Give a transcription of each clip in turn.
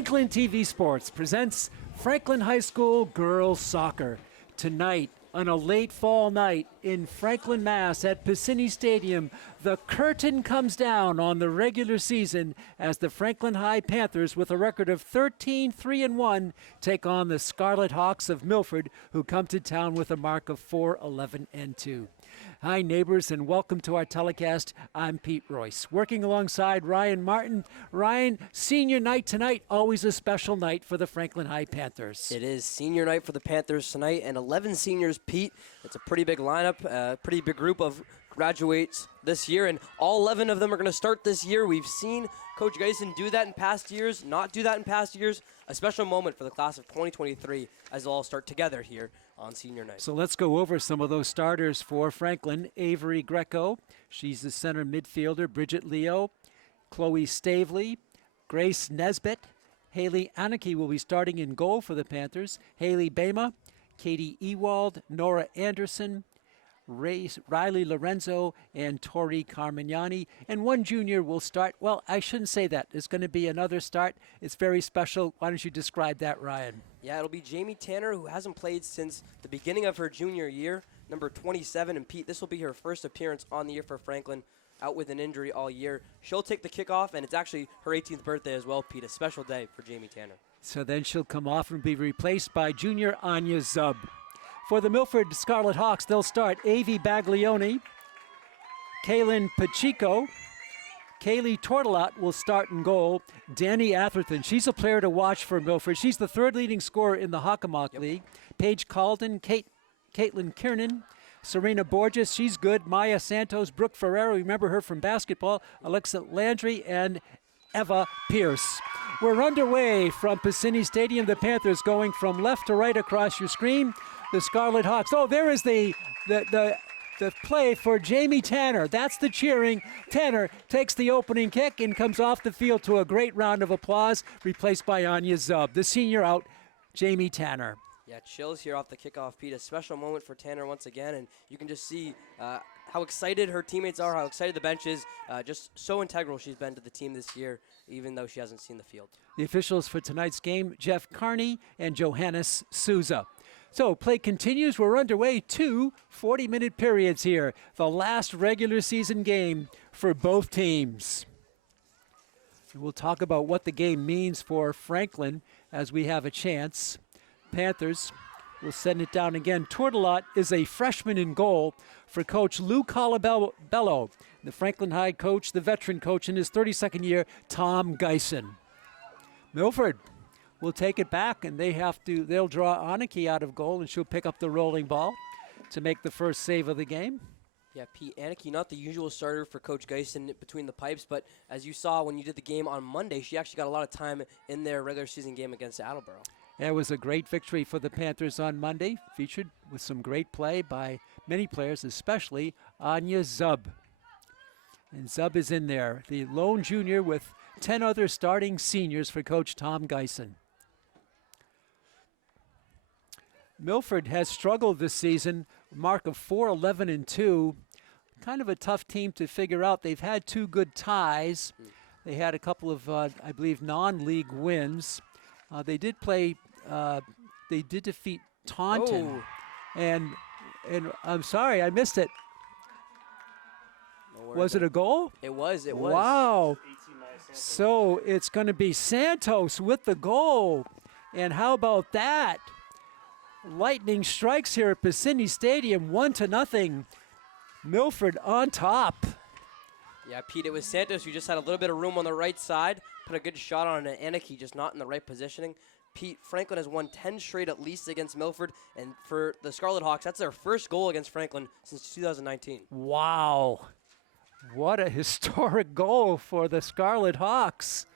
Franklin TV Sports presents Franklin High School Girls Soccer. Tonight, on a late fall night in Franklin, Mass. at Varsity Stadium, the curtain comes down on the regular season as the Franklin High Panthers, with a record of 13-3-1, take on the Scarlet Hawks of Milford, who come to town with a mark of 4-11-2. Hi, neighbors, and welcome to our telecast. I'm Pete Royce, working alongside Ryan Martin. Ryan, senior night tonight, always a special night for the Franklin High Panthers. It is senior night for the Panthers tonight, and 11 seniors, Pete. It's a pretty big lineup, a pretty big group of graduates this year, and all 11 of them are going to start this year. We've seen Coach Geisen do that in past years, not do that in past years. A special moment for the class of 2023 as they'll all start together here on senior night. So let's go over some of those starters for Franklin. Avery Greco, she's the center midfielder. Bridget Leo, Chloe Stavely, Grace Nesbitt, Haley Anarchy will be starting in goal for the Panthers. Haley Bama, Katie Ewald, Nora Anderson, Riley Lorenzo, and Tori Carmignani. And one junior will start. Well, I shouldn't say that. It's going to be another start. It's very special. Why don't you describe that, Ryan? Yeah, it'll be Jamie Tanner, who hasn't played since the beginning of her junior year, number 27. And Pete, this will be her first appearance on the year for Franklin, out with an injury all year. She'll take the kickoff, and it's actually her 18th birthday as well, Pete. A special day for Jamie Tanner. So then she'll come off and be replaced by junior Anya Zub. For the Milford Scarlet Hawks, they'll start Avi Baglioni, Kaylin Pacheco, Kaylee Tortolat will start in goal. Danny Atherton, she's a player to watch for Milford. She's the third leading scorer in the Hockomock League. Paige Calden, Caitlin Kiernan, Serena Borges, she's good. Maya Santos, Brooke Ferrero, remember her from basketball. Alexa Landry, and Eva Pierce. We're underway from Varsity Stadium. The Panthers going from left to right across your screen. The Scarlet Hawks. Oh, there is the play for Jamie Tanner. That's the cheering. Tanner takes the opening kick and comes off the field to a great round of applause, replaced by Anya Zub. The senior out, Jamie Tanner. Yeah, chills here off the kickoff, Pete. A special moment for Tanner once again, and you can just see how excited her teammates are, how excited the bench is. Just so integral she's been to the team this year, even though she hasn't seen the field. The officials for tonight's game, Jeff Carney and Johannes Souza. So play continues. We're underway. 2 40-minute periods here. The last regular season game for both teams. We'll talk about what the game means for Franklin as we have a chance. Panthers will send it down again. Tortolat is a freshman in goal for Coach Lou Colabello. The Franklin High coach, the veteran coach in his 32nd year, Tom Geisen. Milford will take it back, and they'll draw Anarchy out of goal, and she'll pick up the rolling ball to make the first save of the game. Yeah, Pete, Anarchy, not the usual starter for Coach Geisen between the pipes, but as you saw when you did the game on Monday, she actually got a lot of time in their regular season game against Attleboro. It was a great victory for the Panthers on Monday, featured with some great play by many players, especially Anya Zub. And Zub is in there, the lone junior with 10 other starting seniors for Coach Tom Geisen. Milford has struggled this season, mark of 4-11-2. Kind of a tough team to figure out. They've had 2 good ties. They had a couple of, I believe, non-league wins. They did defeat Taunton. Oh. And I'm sorry, I missed it. No was it a goal? It was. Wow. So it's going to be Santos with the goal. And how about that? Lightning strikes here at Varsity Stadium, 1-0. Milford on top. Yeah, Pete, it was Santos who just had a little bit of room on the right side, put a good shot on an Anarchy, just not in the right positioning. Pete, Franklin has won 10 straight at least against Milford, and for the Scarlet Hawks, that's their first goal against Franklin since 2019. Wow. What a historic goal for the Scarlet Hawks.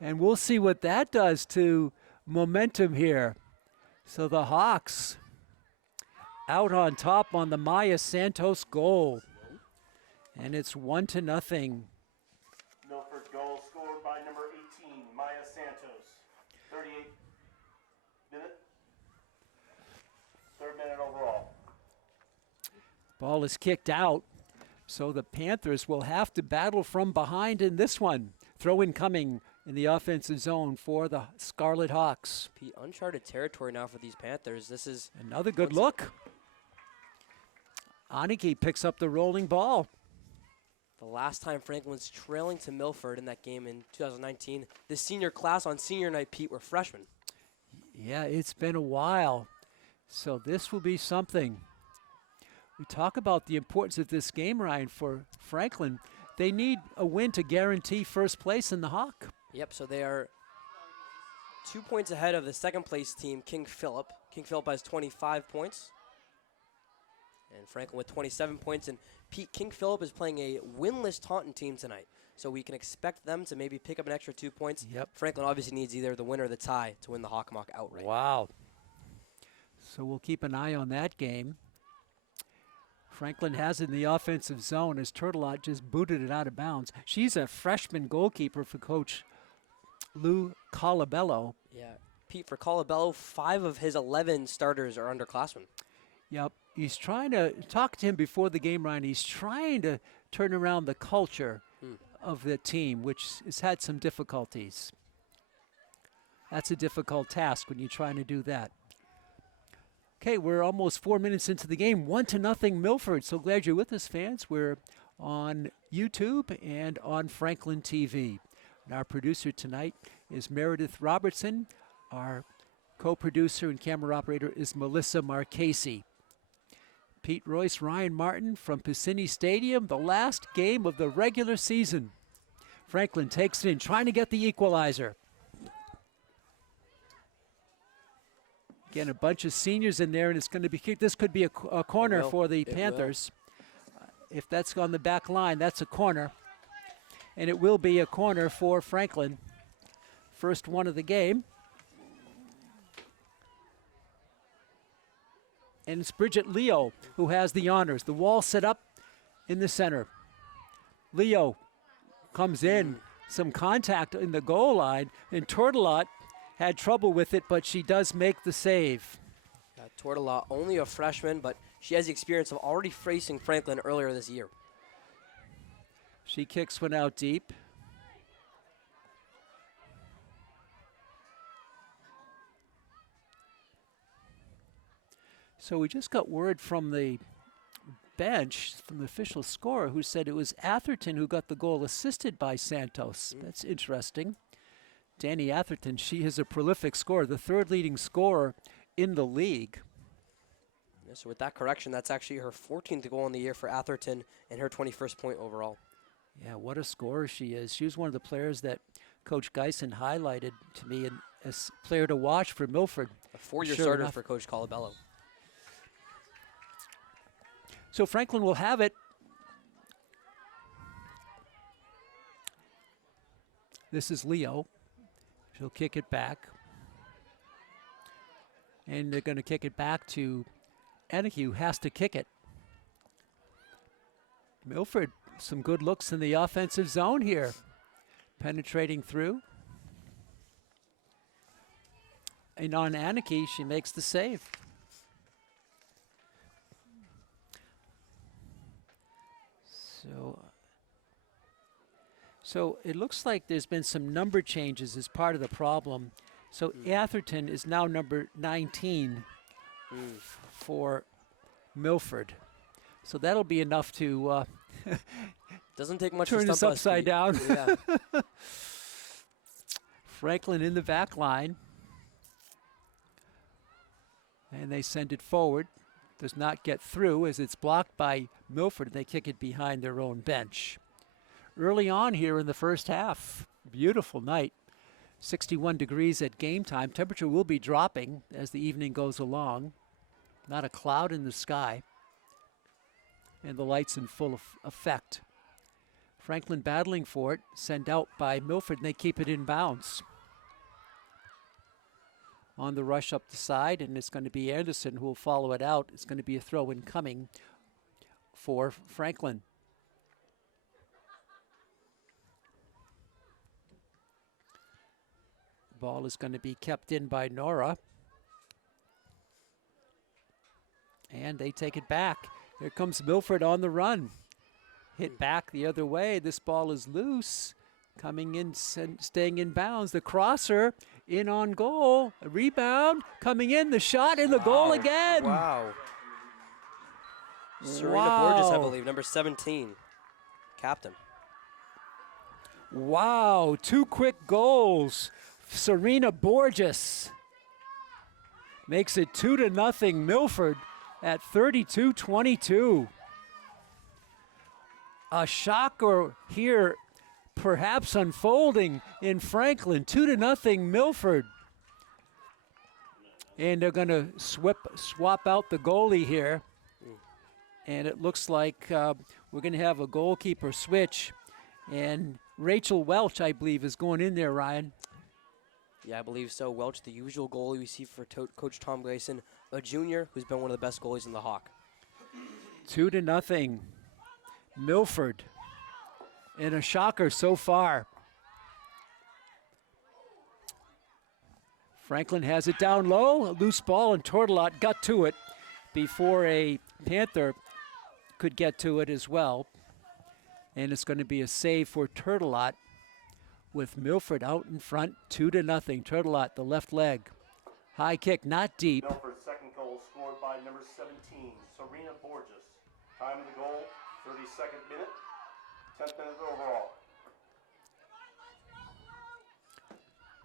And we'll see what that does to momentum here. So the Hawks out on top on the Maya Santos goal. And it's 1-0. Milford goal scored by number 18, Maya Santos. 38 minute. 3rd minute overall. Ball is kicked out. So the Panthers will have to battle from behind in this one. Throw in coming in the offensive zone for the Scarlet Hawks. Pete, uncharted territory now for these Panthers. This is Another good look. Aniki picks up the rolling ball. the last time Franklin was trailing to Milford in that game in 2019. The senior class on senior night, Pete, were freshmen. Yeah, it's been a while. So this will be something. We talk about the importance of this game, Ryan, for Franklin. They need a win to guarantee first place in the Hawk. Yep, so they are 2 points ahead of the second place team, King Philip. King Philip has 25 points. And Franklin with 27 points. And Pete, King Philip is playing a winless Taunton team tonight. So we can expect them to maybe pick up an extra 2 points. Yep. Franklin obviously needs either the win or the tie to win the Hawk Mock outright. Wow. So we'll keep an eye on that game. Franklin has it in the offensive zone as Turtelot just booted it out of bounds. She's a freshman goalkeeper for Coach Lou Colabello. Yeah. Pete, for Colabello, 5 of his 11 starters are underclassmen. Yep. He's trying to talk to him before the game, Ryan. He's trying to turn around the culture of the team, which has had some difficulties. That's a difficult task when you're trying to do that. Okay, we're almost 4 minutes into the game. 1-0 Milford. So glad you're with us, fans. We're on YouTube and on Franklin TV. And our producer tonight is Meredith Robertson. Our co-producer and camera operator is Melissa Marchese. Pete Royce, Ryan Martin from Piscini Stadium, the last game of the regular season. Franklin takes it in, trying to get the equalizer. Again, a bunch of seniors in there, and it's going to be kicked. This could be a corner for the Panthers. If that's on the back line, that's a corner. And it will be a corner for Franklin. First one of the game. And it's Bridget Leo who has the honors. The wall set up in the center. Leo comes in, some contact in the goal line, and Tortelot had trouble with it, but she does make the save. Tortelot, only a freshman, but she has the experience of already facing Franklin earlier this year. She kicks one out deep. So we just got word from the bench, from the official scorer, who said it was Atherton who got the goal assisted by Santos. That's interesting. Danny Atherton, she is a prolific scorer, the third leading scorer in the league. Yeah, so with that correction, that's actually her 14th goal in the year for Atherton and her 21st point overall. Yeah, what a scorer she is. She was one of the players that Coach Geisen highlighted to me as a player to watch for Milford. A 4-year Sure starter enough. for Coach Colabello. So Franklin will have it. This is Leo. She'll kick it back. And they're going to kick it back to Aniki, who has to kick it. Milford, some good looks in the offensive zone here. Penetrating through. And on Aniki, she makes the save. So it looks like there's been some number changes as part of the problem. So Atherton is now number 19 for Milford. So that'll be enough to Doesn't take much turn to this stump us, upside Pete. down. Yeah. Franklin in the back line. And they send it forward. Does not get through as it's blocked by Milford. They kick it behind their own bench. Early on here in the first half, beautiful night. 61 degrees at game time. Temperature will be dropping as the evening goes along. Not a cloud in the sky. And the lights in full effect. Franklin battling for it, sent out by Milford, and they keep it in bounds. On the rush up the side, and it's going to be Anderson who will follow it out. It's going to be a throw in coming for Franklin. Ball is going to be kept in by Nora. And they take it back. Here comes Milford on the run. Hit back the other way. This ball is loose. coming in, staying in bounds. The crosser in on goal. A rebound coming in. The shot in the goal again. Wow. Serena Wow. Borges, I believe, number 17, captain. Wow, 2 quick goals. Serena Borges makes it 2-0 Milford at 32-22. A shocker here perhaps unfolding in Franklin. 2-0 Milford. And they're going to swap out the goalie here. And it looks like we're going to have a goalkeeper switch. And Rachel Welch, I believe, is going in there, Ryan. Yeah, I believe so. Welch, the usual goalie we see for Coach Tom Gleason, a junior who's been one of the best goalies in the Hawk. 2-0 Milford. And a shocker so far. Franklin has it down low. A loose ball, and Tortelot got to it before a Panther could get to it as well. And it's going to be a save for Tortelot with Milford out in front, 2-0. Tortelot, the left leg. High kick, not deep. Milford's second goal scored by number 17, Serena Borges. Time of the goal, 32nd minute, 10th minute overall.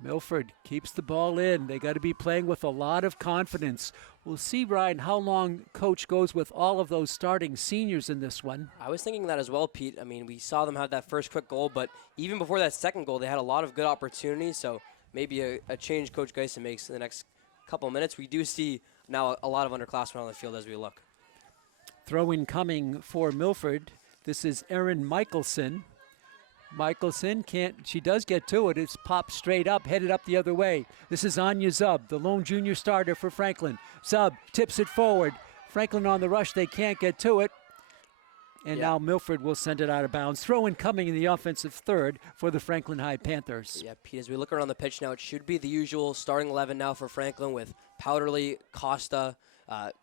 Milford keeps the ball in. They got to be playing with a lot of confidence. We'll see, Ryan, how long Coach goes with all of those starting seniors in this one. I was thinking that as well, Pete. I mean, we saw them have that first quick goal, but even before that second goal, they had a lot of good opportunities, so maybe a change Coach Geisen makes in the next couple of minutes. We do see now a lot of underclassmen on the field as we look. Throw-in coming for Milford. This is Erin Michelson. Michelson she does get to it. It's popped straight up, headed up the other way. This is Anya Zub, the lone junior starter for Franklin. Zub tips it forward. Franklin on the rush, they can't get to it. And now Milford will send it out of bounds. Throw-in coming in the offensive third for the Franklin High Panthers. Yeah, Pete, as we look around the pitch now, it should be the usual starting 11 now for Franklin with Powderly, Costa,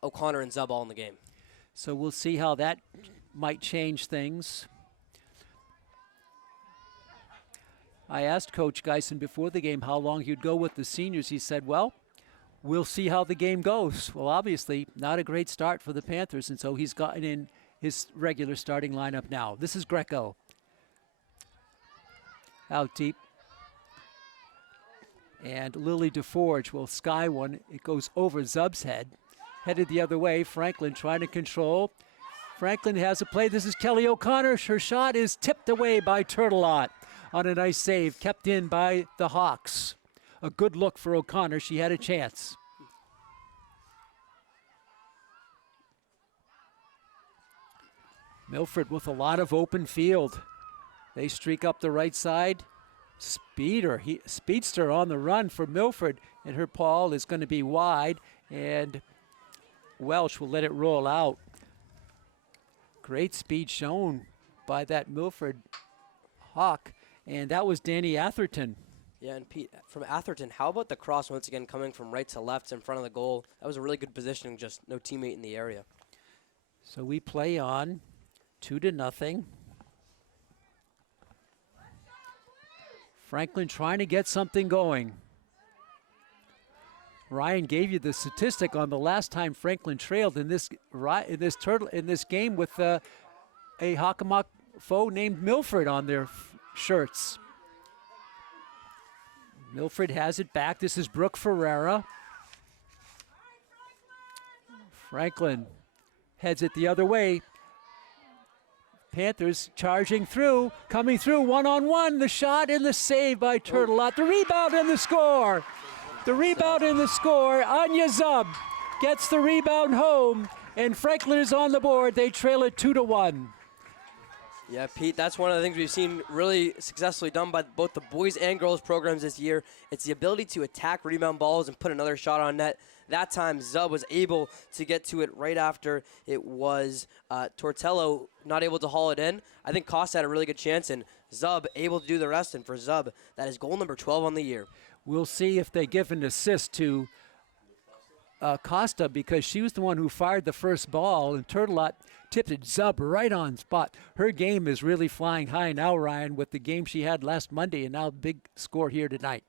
O'Connor, and Zub all in the game. So we'll see how that might change things. I asked Coach Geisen before the game how long he'd go with the seniors. He said, well, we'll see how the game goes. Well, obviously, not a great start for the Panthers, and so he's gotten in his regular starting lineup now. This is Greco. Out deep. And Lily DeForge will sky one. It goes over Zub's head. Headed the other way. Franklin trying to control. Franklin has a play. This is Kelly O'Connor. Her shot is tipped away by Tortelot on a nice save, kept in by the Hawks. A good look for O'Connor. She had a chance. Milford with a lot of open field. They streak up the right side. Speedster on the run for Milford, and her ball is going to be wide, and Welch will let it roll out. Great speed shown by that Milford Hawk, and that was Danny Atherton. Yeah, and Pete, from Atherton, how about the cross once again coming from right to left in front of the goal? That was a really good positioning, just no teammate in the area. So we play on 2-0. Franklin trying to get something going. Ryan gave you the statistic on the last time Franklin trailed in this game with a Hockomock foe named Milford on their shirts. Milford has it back. This is Brooke Ferreira. Franklin heads it the other way. Panthers charging through, coming through one-on-one. The shot and the save by Tortelot. The rebound and the score. The rebound and the score. Anya Zub gets the rebound home, and Franklin is on the board. They trail it 2-1. Yeah, Pete, that's one of the things we've seen really successfully done by both the boys and girls programs this year. It's the ability to attack rebound balls and put another shot on net. That time, Zub was able to get to it right after it was Tortello not able to haul it in. I think Costa had a really good chance, and Zub able to do the rest. And for Zub, that is goal number 12 on the year. We'll see if they give an assist to Costa because she was the one who fired the first ball, and Turtelot tipped it Zub right on spot. Her game is really flying high now, Ryan, with the game she had last Monday, and now big score here tonight.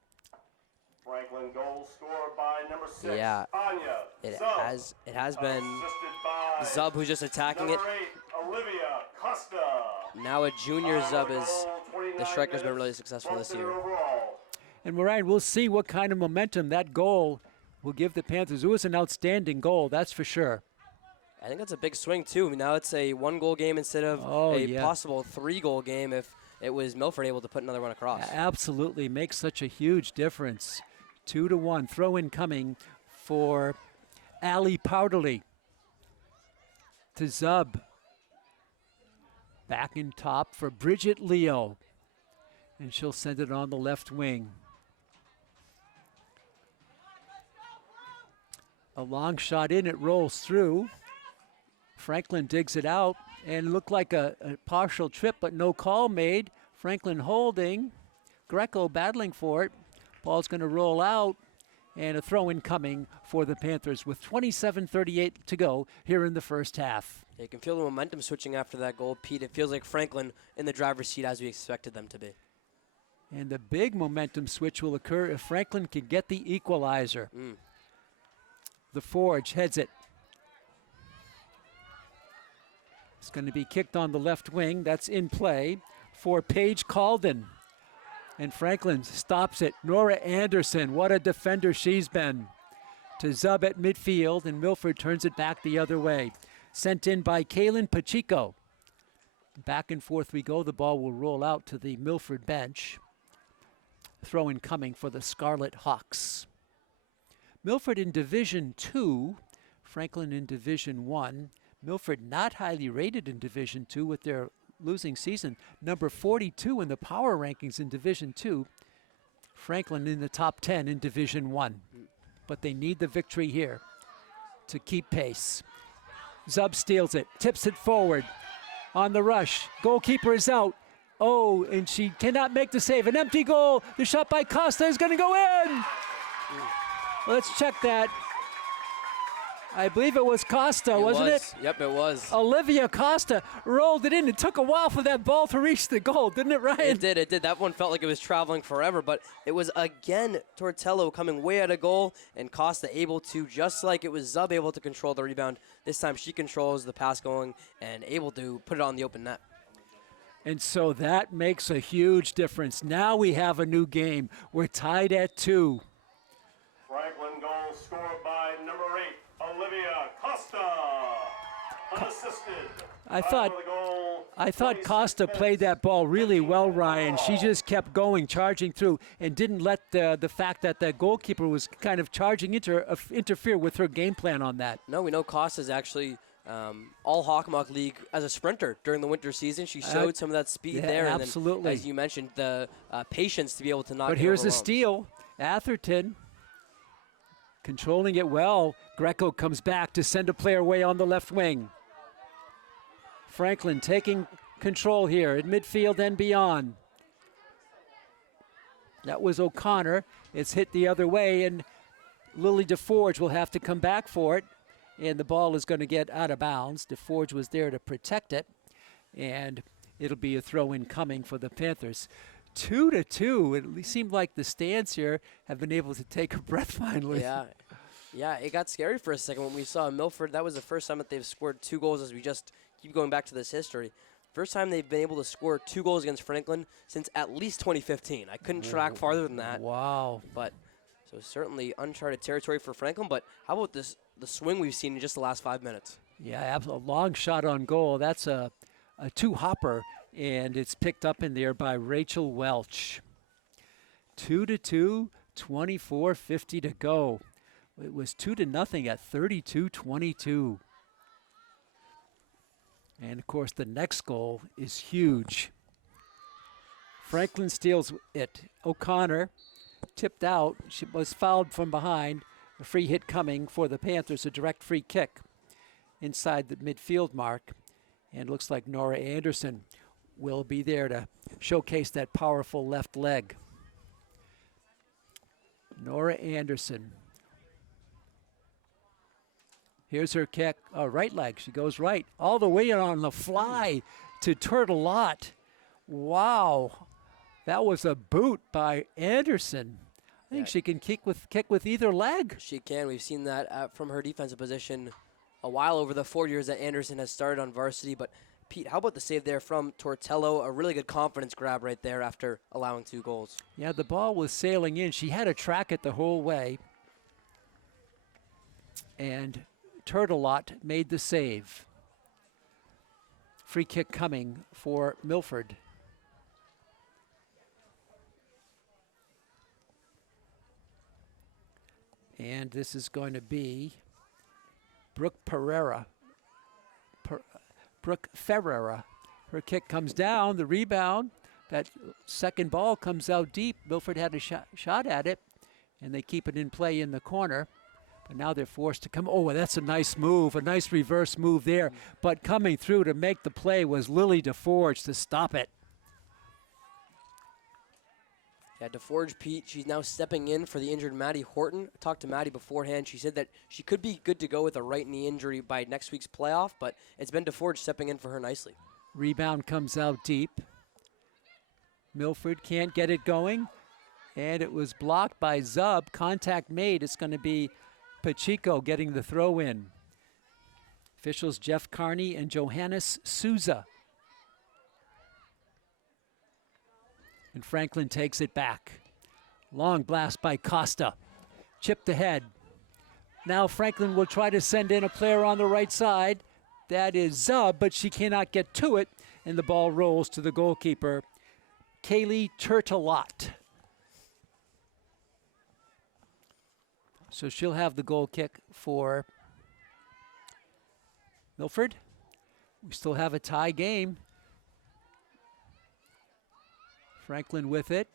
Franklin goal scored by number 6, Yeah, Anya. it Zub. has been Assisted by Zub who's just attacking it. number 8, Olivia Costa. Now a junior Zub is the 29 striker's been really minutes, successful this one year. center overall. And Ryan, we'll see what kind of momentum that goal will give the Panthers. It was an outstanding goal, that's for sure. I think that's a big swing too. I mean, now it's a 1-goal game instead of a possible 3-goal game if it was Milford able to put another one across. Absolutely, makes such a huge difference. 2-1, throw in coming for Ali Powderly to Zub. Back in top for Bridget Leo, and she'll send it on the left wing. A long shot in, it rolls through. Franklin digs it out, and looked like a partial trip, but no call made. Franklin holding, Greco battling for it. Ball's going to roll out, and a throw in coming for the Panthers with 27:38 to go here in the first half. You can feel the momentum switching after that goal, Pete. It feels like Franklin in the driver's seat as we expected them to be. And the big momentum switch will occur if Franklin can get the equalizer. The Forge heads it. It's going to be kicked on the left wing. That's in play for Paige Calden. And Franklin stops it. Nora Anderson, what a defender she's been. To Zub at midfield, and Milford turns it back the other way. Sent in by Kaylin Pacheco. Back and forth we go. The ball will roll out to the Milford bench. Throw in coming for the Scarlet Hawks. Milford in Division 2, Franklin in Division 1. Milford not highly rated in Division 2 with their losing season. Number 42 in the power rankings in Division 2. Franklin in the top 10 in Division 1. But they need the victory here to keep pace. Zub steals it, tips it forward. On the rush, goalkeeper is out. Oh, and she cannot make the save. An empty goal. The shot by Costa is going to go in. Let's check that. I believe it was Costa, wasn't it? Yep, it was. Olivia Costa rolled it in. It took a while for that ball to reach the goal, didn't it, Ryan? It did. That one felt like it was traveling forever, but it was again Tortello coming way out of goal, and Costa able to, just like it was Zub able to control the rebound. This time she controls the pass going and able to put it on the open net. And so that makes a huge difference. Now we have a new game. We're tied at 2. Franklin goal scored by number 8, Olivia Costa. Unassisted. I thought Costa played that ball really well, Ryan. She just kept going, charging through, and didn't let the fact that the goalkeeper was kind of charging interfere with her game plan on that. No, we know Costa's actually all Hawkmock League as a sprinter during the winter season. She showed some of that speed there. Absolutely. And then, as you mentioned, the patience to be able to not But get here's the overwhelmed. steal. Atherton controlling it well. Greco comes back to send a player away on the left wing. Franklin taking control here at midfield and beyond. That was O'Connor. It's hit the other way, and Lily DeForge will have to come back for it. And the ball is going to get out of bounds. DeForge was there to protect it. And it'll be a throw-in coming for the Panthers. 2-2. It seemed like the stands here have been able to take a breath finally. Yeah, it got scary for a second when we saw Milford. That was the first time that they've scored 2 goals, as we just keep going back to this history. First time they've been able to score 2 goals against Franklin since at least 2015. I couldn't track farther than that. Wow. But so certainly uncharted territory for Franklin. But how about the swing we've seen in just the last 5 minutes? Yeah, a long shot on goal. That's a 2-hopper, and it's picked up in there by Rachel Welch. 2-2, 24:50 to go. It was 2-0 at 32-22. And of course, the next goal is huge. Franklin steals it. O'Connor tipped out. She was fouled from behind. A free hit coming for the Panthers, a direct free kick inside the midfield mark. And looks like Nora Anderson will be there to showcase that powerful left leg. Nora Anderson. Here's her kick, right leg. She goes right, all the way on the fly to Turtelot. Wow, that was a boot by Anderson. I think she can kick with either leg. She can. We've seen that from her defensive position a while over the 4 years that Anderson has started on varsity. But Pete, how about the save there from Tortello? A really good confidence grab right there after allowing 2 goals. Yeah, the ball was sailing in. She had to track it the whole way. And Turtelot made the save. Free kick coming for Milford. And this is going to be Brooke Ferreira. Her kick comes down, the rebound. That second ball comes out deep. Milford had a shot at it, and they keep it in play in the corner. But now they're forced to come. Oh, that's a nice move, a nice reverse move there. But coming through to make the play was Lily DeForge to stop it. Yeah, DeForge, Pete, she's now stepping in for the injured Maddie Horton. I talked to Maddie beforehand. She said that she could be good to go with a right knee injury by next week's playoff, but it's been DeForge stepping in for her nicely. Rebound comes out deep. Milford can't get it going, and it was blocked by Zub. Contact made. It's going to be Pacheco getting the throw in. Officials Jeff Carney and Johannes Souza. And Franklin takes it back. Long blast by Costa. Chipped ahead. Now Franklin will try to send in a player on the right side. That is Zub, but she cannot get to it. And the ball rolls to the goalkeeper, Kaylee Turtelot. So she'll have the goal kick for Milford. We still have a tie game. Franklin with it.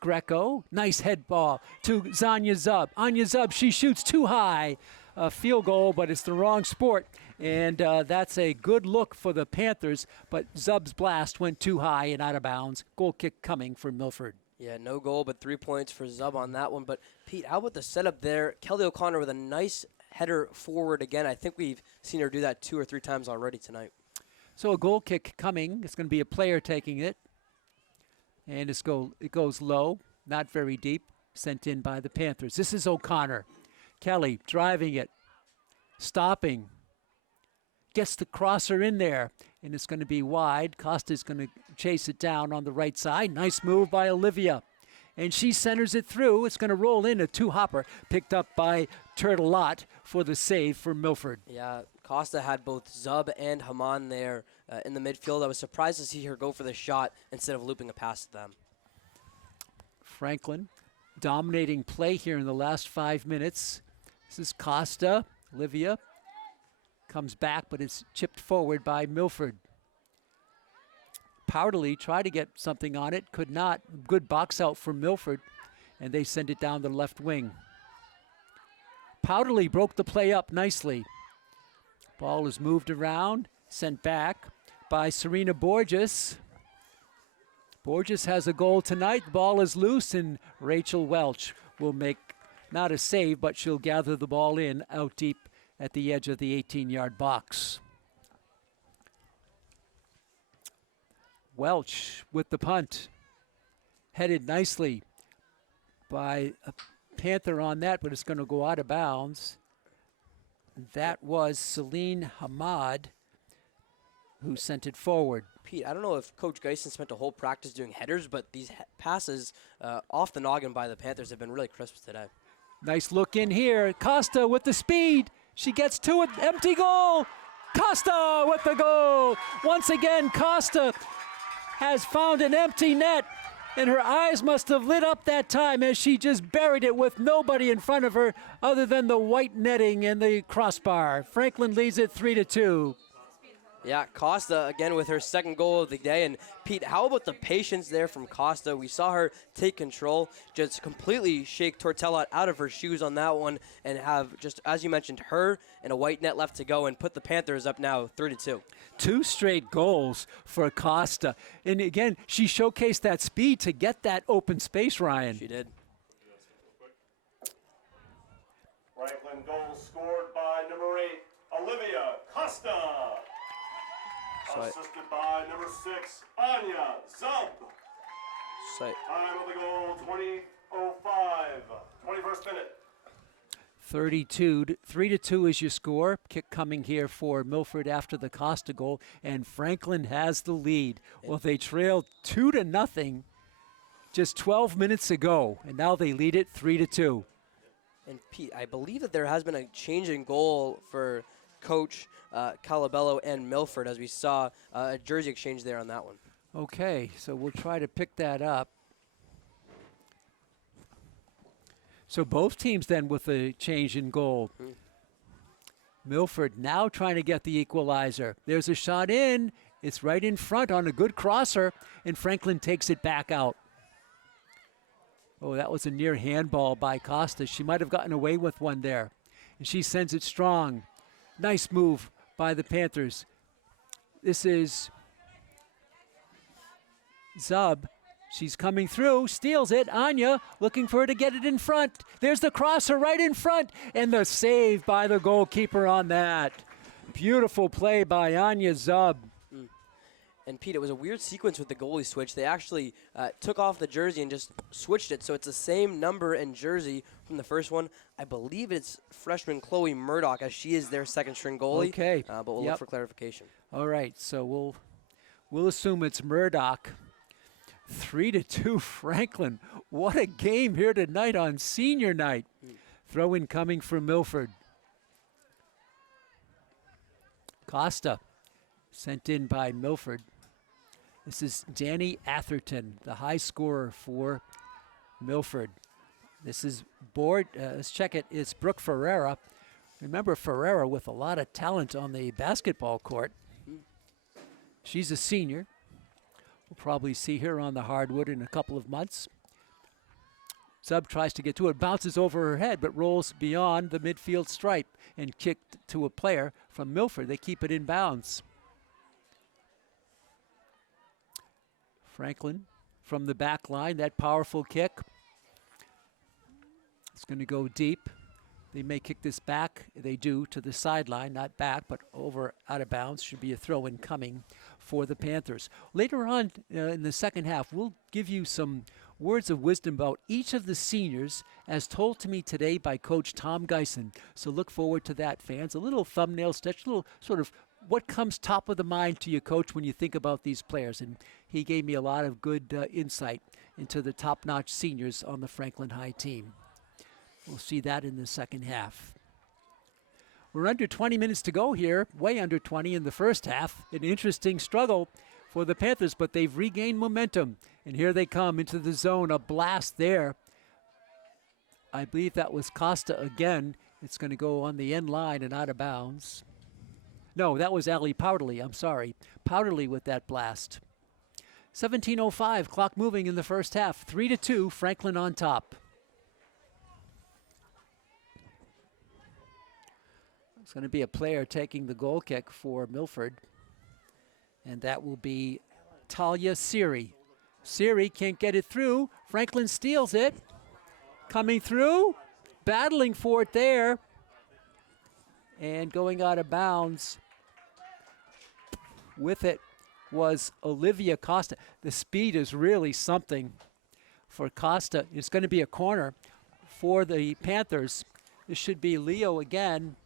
Greco, nice head ball to Zanya Zub. Anya Zub, she shoots too high. A field goal, but it's the wrong sport. And that's a good look for the Panthers, but Zub's blast went too high and out of bounds. Goal kick coming for Milford. Yeah, no goal, but 3 points for Zub on that one. But, Pete, how about the setup there? Kelly O'Connor with a nice header forward again. I think we've seen her do that 2 or 3 times already tonight. So a goal kick coming. It's going to be a player taking it. And it goes low, not very deep, sent in by the Panthers. This is O'Connor. Kelly driving it, stopping, gets the crosser in there, and it's going to be wide. Costa's going to chase it down on the right side. Nice move by Olivia. And she centers it through. It's going to roll in a 2-hopper, picked up by Turtelot for the save for Milford. Yeah, Costa had both Zub and Haman there in the midfield. I was surprised to see her go for the shot instead of looping a pass to them. Franklin dominating play here in the last 5 minutes. This is Costa. Olivia comes back, but it's chipped forward by Milford. Powderly tried to get something on it, could not. Good box out for Milford, and they send it down the left wing. Powderly broke the play up nicely. Ball is moved around, sent back by Serena Borges. Borges has a goal tonight. The ball is loose, and Rachel Welch will make not a save, but she'll gather the ball in out deep at the edge of the 18-yard box. Welch with the punt. Headed nicely by a Panther on that, but it's going to go out of bounds. That was Celine Hamad who sent it forward. Pete, I don't know if Coach Geisen spent a whole practice doing headers, but these passes off the noggin by the Panthers have been really crisp today. Nice look in here. Costa with the speed. She gets to it. Empty goal. Costa with the goal. Once again, Costa has found an empty net, and her eyes must have lit up that time as she just buried it with nobody in front of her other than the white netting and the crossbar. Franklin leads it 3-2. Yeah, Costa again with her second goal of the day. And Pete, how about the patience there from Costa? We saw her take control, just completely shake Tortella out of her shoes on that one, and have just, as you mentioned, her and a white net left to go, and put the Panthers up now 3-2. 2 straight goals for Costa. And again, she showcased that speed to get that open space, Ryan. She did. Franklin goal scored by number 8, Costa. So Assisted by number 6, Anya Zub. so Time of the goal, 20:05. 21st minute. 3-2 is your score. Kick coming here for Milford after the Costa goal, and Franklin has the lead. Well, they trailed 2-0 just 12 minutes ago, and now they lead it 3-2. And Pete, I believe that there has been a change in goal for Coach Calabello and Milford, as we saw a jersey exchange there on that one. Okay, so we'll try to pick that up. So both teams then with a change in goal. Milford now trying to get the equalizer. There's a shot in. It's right in front on a good crosser, and Franklin takes it back out. Oh, that was a near handball by Costa. She might have gotten away with one there. And she sends it strong. Nice move by the Panthers. This is Zub. She's coming through, steals it. Anya looking for her to get it in front. There's the crosser right in front, and the save by the goalkeeper on that. Beautiful play by Anya Zub. And Pete, it was a weird sequence with the goalie switch. They actually took off the jersey and just switched it, so it's the same number and jersey from the first one. I believe it's freshman Chloe Murdoch, as she is their second-string goalie. Okay. But we'll look for clarification. All right, so we'll assume it's Murdoch. 3-2 Franklin. What a game here tonight on senior night. Throw-in coming from Milford. Costa sent in by Milford. This is Danny Atherton, the high scorer for Milford. This is let's check it. It's Brooke Ferreira. Remember Ferreira with a lot of talent on the basketball court. She's a senior. We'll probably see her on the hardwood in a couple of months. Zub tries to get to it, bounces over her head, but rolls beyond the midfield stripe and kicked to a player from Milford. They keep it in bounds. Franklin from the back line, that powerful kick. It's going to go deep. They may kick this back. They do to the sideline, not back, but over out of bounds. Should be a throw-in coming for the Panthers. Later on in the second half, we'll give you some words of wisdom about each of the seniors as told to me today by Coach Tom Geisen. So look forward to that, fans. A little thumbnail sketch, a little sort of what comes top of the mind to you, Coach, when you think about these players. And he gave me a lot of good insight into the top-notch seniors on the Franklin High team. We'll see that in the second half. We're under 20 minutes to go here, way under 20 in the first half. An interesting struggle for the Panthers, but they've regained momentum. And here they come into the zone, a blast there. I believe that was Costa again. It's going to go on the end line and out of bounds. No, that was Allie Powderly, I'm sorry. Powderly with that blast. 17:05, clock moving in the first half. 3-2, Franklin on top. It's going to be a player taking the goal kick for Milford. And that will be Talia Siri. Siri can't get it through. Franklin steals it. Coming through. Battling for it there. And going out of bounds with it was Olivia Costa. The speed is really something for Costa. It's going to be a corner for the Panthers. This should be Leo again.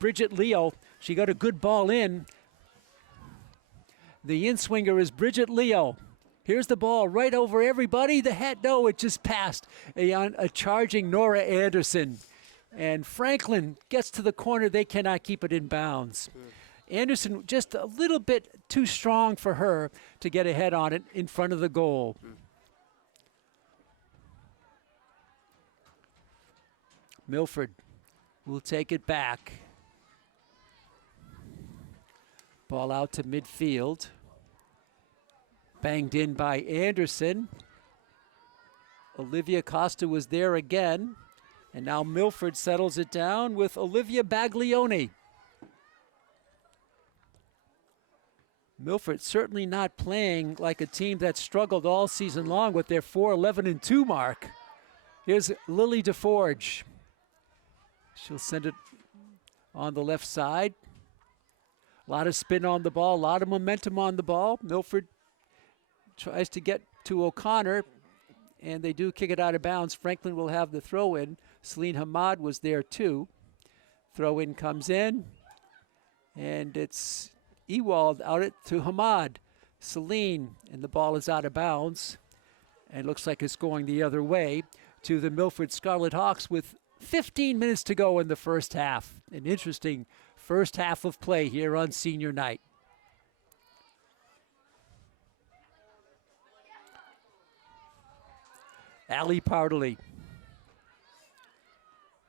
Bridget Leo, she got a good ball in. The in-swinger is Bridget Leo. Here's the ball right over everybody. The head, no, it just passed. A charging Nora Anderson. And Franklin gets to the corner. They cannot keep it in bounds. Anderson just a little bit too strong for her to get ahead on it in front of the goal. Milford will take it back. Ball out to midfield. Banged in by Anderson. Olivia Costa was there again. And now Milford settles it down with Olivia Baglioni. Milford certainly not playing like a team that struggled all season long with their 4-11-2 mark. Here's Lily DeForge. She'll send it on the left side. A lot of spin on the ball, a lot of momentum on the ball. Milford tries to get to O'Connor, and they do kick it out of bounds. Franklin will have the throw in. Celine Hamad was there too. Throw in comes in, and it's Ewald out it to Hamad. Celine, and the ball is out of bounds. And looks like it's going the other way to the Milford Scarlet Hawks with 15 minutes to go in the first half. An interesting first half of play here on senior night. Ali Partley.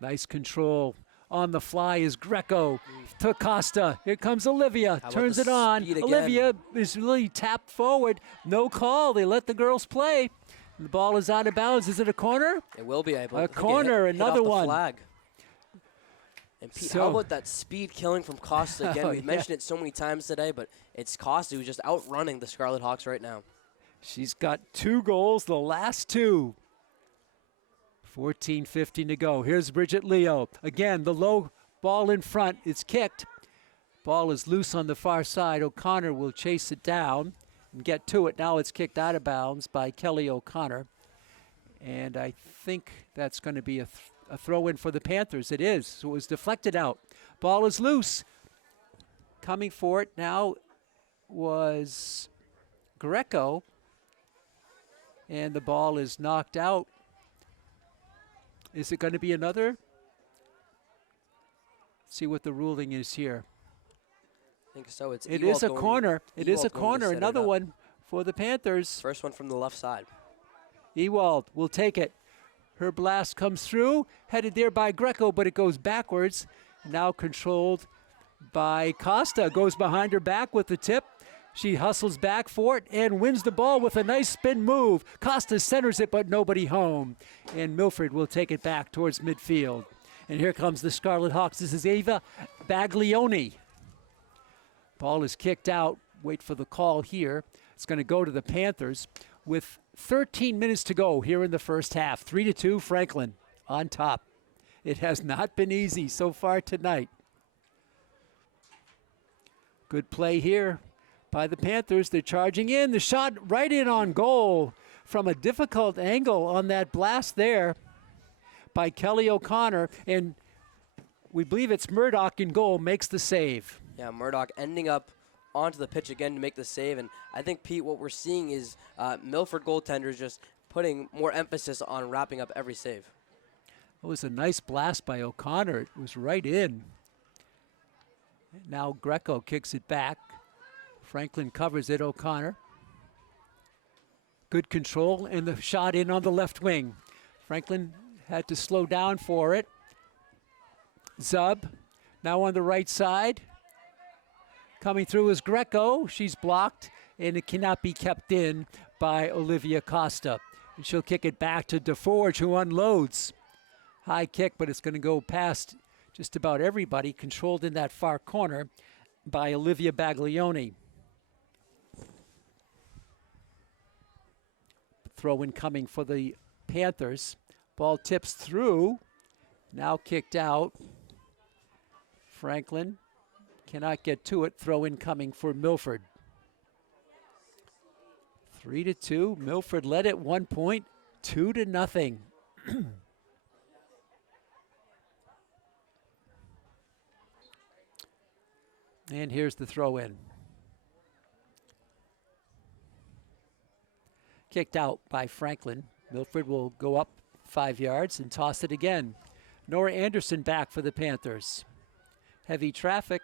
Nice control. On the fly is Greco to Costa. Here comes Olivia. Turns it on. Olivia is really tapped forward. No call. They let the girls play. The ball is out of bounds. Is it a corner? It will be. I a corner. Another one. Flag. And Pete, how about that speed killing from Costa again? We've mentioned it so many times today, but it's Costa who's just outrunning the Scarlet Hawks right now. She's got 2 goals, the last 2. 14:15 to go. Here's Bridget Leo. Again, the low ball in front. It's kicked. Ball is loose on the far side. O'Connor will chase it down and get to it. Now it's kicked out of bounds by Kelly O'Connor. And I think that's going to be a throw in for the Panthers. It is. So it was deflected out. Ball is loose. Coming for it now was Greco. And the ball is knocked out. Is it going to be another? Let's see what the ruling is here. I think so. It is a corner. It is a corner. Another one for the Panthers. First one from the left side. Ewald will take it. Her blast comes through, headed there by Greco, but it goes backwards. Now controlled by Costa. Goes behind her back with the tip. She hustles back for it and wins the ball with a nice spin move. Costa centers it, but nobody home. And Milford will take it back towards midfield. And here comes the Scarlet Hawks. This is Ava Baglioni. Ball is kicked out. Wait for the call here. It's going to go to the Panthers with 13 minutes to go here in the first half. 3-2, Franklin on top. It has not been easy so far tonight. Good play here by the Panthers. They're charging in. The shot right in on goal from a difficult angle on that blast there by Kelly O'Connor. And we believe it's Murdoch in goal, makes the save. Yeah, Murdoch ending up onto the pitch again to make the save. And I think, Pete, what we're seeing is Milford goaltenders just putting more emphasis on wrapping up every save. It was a nice blast by O'Connor. It was right in. Now Greco kicks it back. Franklin covers it, O'Connor. Good control, and the shot in on the left wing. Franklin had to slow down for it. Zub, now on the right side. Coming through is Greco. She's blocked, and it cannot be kept in by Olivia Costa. And she'll kick it back to DeForge, who unloads. High kick, but it's going to go past just about everybody, controlled in that far corner by Olivia Baglioni. Throw in coming for the Panthers. Ball tips through. Now kicked out. Franklin cannot get to it. Throw in coming for Milford. 3-2. Milford led at 1 point. 2-0. And here's the throw in. Kicked out by Franklin. Milford will go up 5 yards and toss it again. Nora Anderson back for the Panthers. Heavy traffic.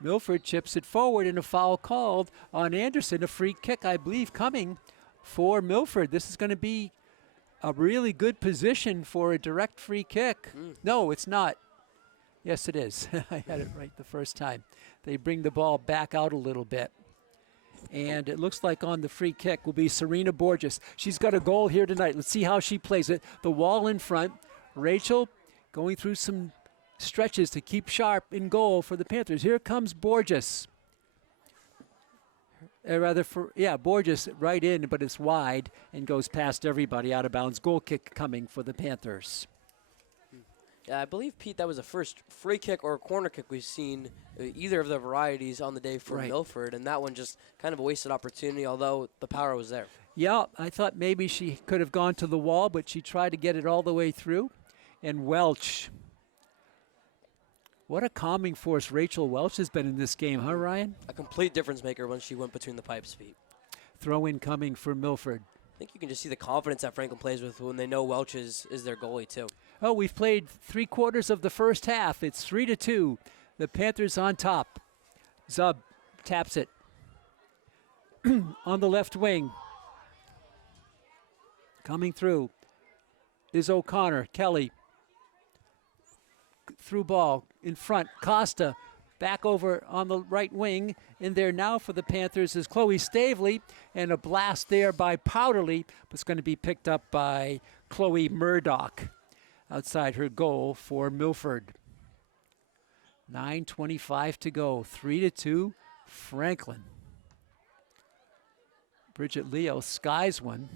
Milford chips it forward and a foul called on Anderson. A free kick, I believe, coming for Milford. This is going to be a really good position for a direct free kick. No, it's not. Yes, it is. I had it right the first time. They bring the ball back out a little bit. And it looks like on the free kick will be Serena Borges. She's got a goal here tonight. Let's see how she plays it. The wall in front. Rachel going through some stretches to keep sharp in goal for the Panthers. Here comes Borges. Borges right in, but it's wide and goes past everybody out of bounds. Goal kick coming for the Panthers. Yeah, I believe, Pete, that was the first free kick or corner kick we've seen, either of the varieties on the day for Right. Milford, and that one just kind of a wasted opportunity, although the power was there. Yeah, I thought maybe she could have gone to the wall, but she tried to get it all the way through. And Welch. What a calming force Rachel Welch has been in this game, huh, Ryan? A complete difference maker when she went between the pipes, Pete. Throw in coming for Milford. I think you can just see the confidence that Franklin plays with when they know Welch is their goalie, too. Oh, we've played 3/4 of the first half. It's 3-2. The Panthers on top. Zub taps it on the left wing. Coming through is O'Connor. Kelly. Through ball in front. Costa back over on the right wing. In there now for the Panthers is Chloe Stavely. And a blast there by Powderly. But it's going to be picked up by Chloe Murdoch outside her goal for Milford. 9:25 to go. 3-2 Franklin. Bridget Leo skies one.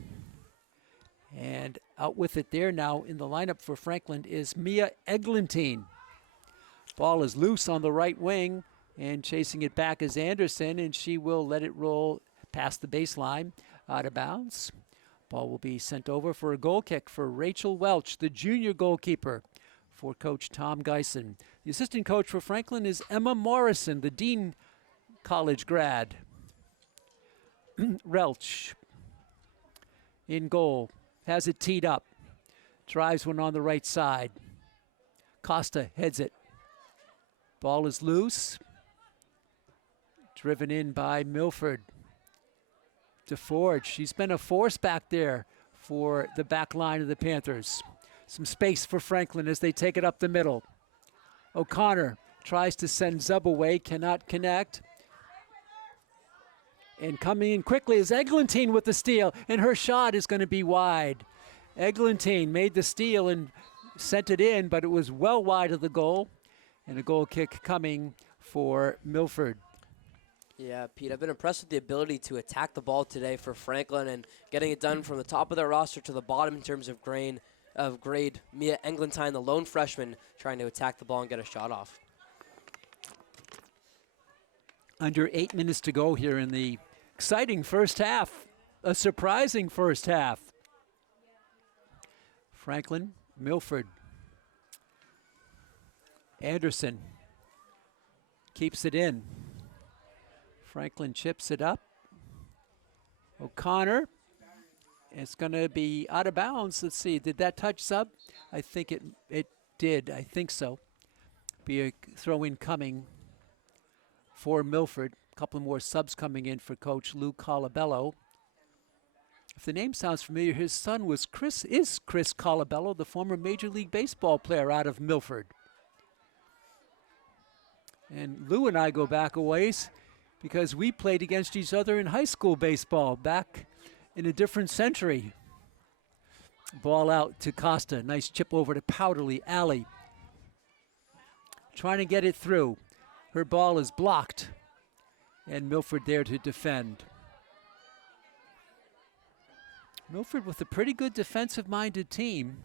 And out with it there now in the lineup for Franklin is Mia Eglantine. Ball is loose on the right wing, and chasing it back is Anderson, and she will let it roll past the baseline out of bounds. Ball will be sent over for a goal kick for Rachel Welch, the junior goalkeeper for Coach Tom Geisen. The assistant coach for Franklin is Emma Morrison, the Dean College grad. Welch in goal. Has it teed up. Drives one on the right side. Costa heads it. Ball is loose. Driven in by Milford. To Forge. She's been a force back there for the back line of the Panthers. Some space for Franklin as they take it up the middle. O'Connor tries to send Zub away. Cannot connect. And coming in quickly is Eglantine with the steal, and her shot is going to be wide. Eglantine made the steal and sent it in, but it was well wide of the goal. And a goal kick coming for Milford. Yeah, Pete, I've been impressed with the ability to attack the ball today for Franklin and getting it done from the top of their roster to the bottom in terms of grade. Mia Eglantine, the lone freshman, trying to attack the ball and get a shot off. Under 8 minutes to go here in the exciting first half. A surprising first half. Franklin, Milford. Anderson keeps it in. Franklin chips it up. O'Connor. It's going to be out of bounds. Let's see. Did that touch Zub? I think it did. I think so. Be a throw-in coming for Milford. A couple more subs coming in for Coach Lou Colabello. If the name sounds familiar, his son is Chris Colabello, the former Major League Baseball player out of Milford. And Lou and I go back a ways because we played against each other in high school baseball back in a different century. Ball out to Costa. Nice chip over to Powderly. Alley trying to get it through. Her ball is blocked. And Milford there to defend. Milford with a pretty good defensive-minded team.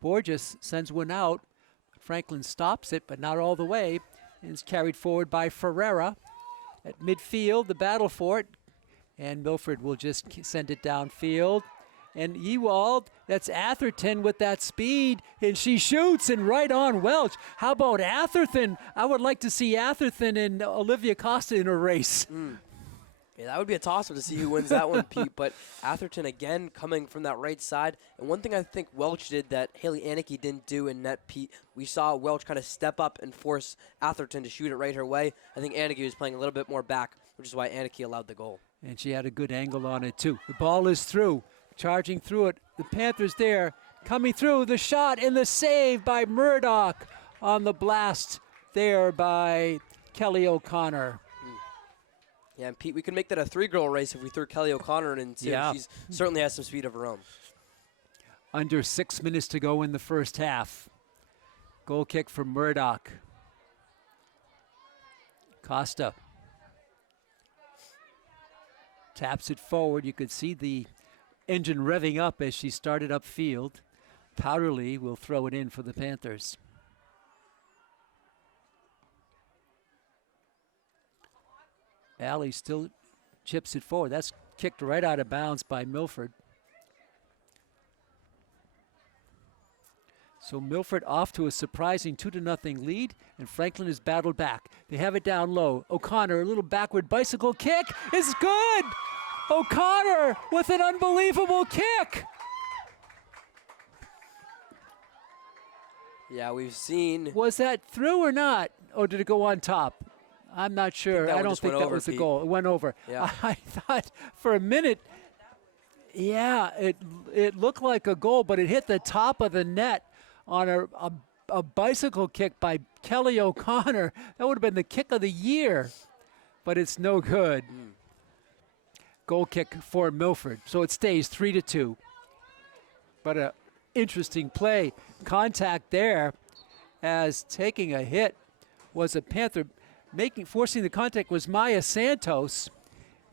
Borges sends one out. Franklin stops it, but not all the way. And it's carried forward by Ferreira. At midfield, the battle for it. And Milford will just send it downfield. And Ewald, that's Atherton with that speed. And she shoots and right on Welch. How about Atherton? I would like to see Atherton and Olivia Costa in a race. Yeah, that would be a toss-up to see who wins that one, Pete. But Atherton, again, coming from that right side. And one thing I think Welch did that Haley Anike didn't do in net, Pete, we saw Welch kind of step up and force Atherton to shoot it right her way. I think Anike was playing a little bit more back, which is why Anike allowed the goal. And she had a good angle on it, too. The ball is through. Charging through it. The Panthers there. Coming through. The shot and the save by Murdoch on the blast there by Kelly O'Connor. Yeah, and Pete, we could make that a three-girl race if we threw Kelly O'Connor in, too. Yeah. She certainly has some speed of her own. Under 6 minutes to go in the first half. Goal kick for Murdoch. Costa taps it forward. You could see the engine revving up as she started upfield. Powderly will throw it in for the Panthers. Allie still chips it forward. That's kicked right out of bounds by Milford. So Milford off to a surprising 2-0 lead, and Franklin has battled back. They have it down low. O'Connor, a little backward bicycle kick is good. O'Connor with an unbelievable kick. Yeah, we've seen. Was that through or not? Or did it go on top? I'm not sure. I don't think that was a goal. It went over. Yeah. I thought for a minute, yeah, it looked like a goal, but it hit the top of the net on a bicycle kick by Kelly O'Connor. That would have been the kick of the year, but it's no good. Goal kick for Milford. So it stays 3-2. But a interesting play. Contact there as taking a hit was a Panther. Forcing the contact was Maya Santos.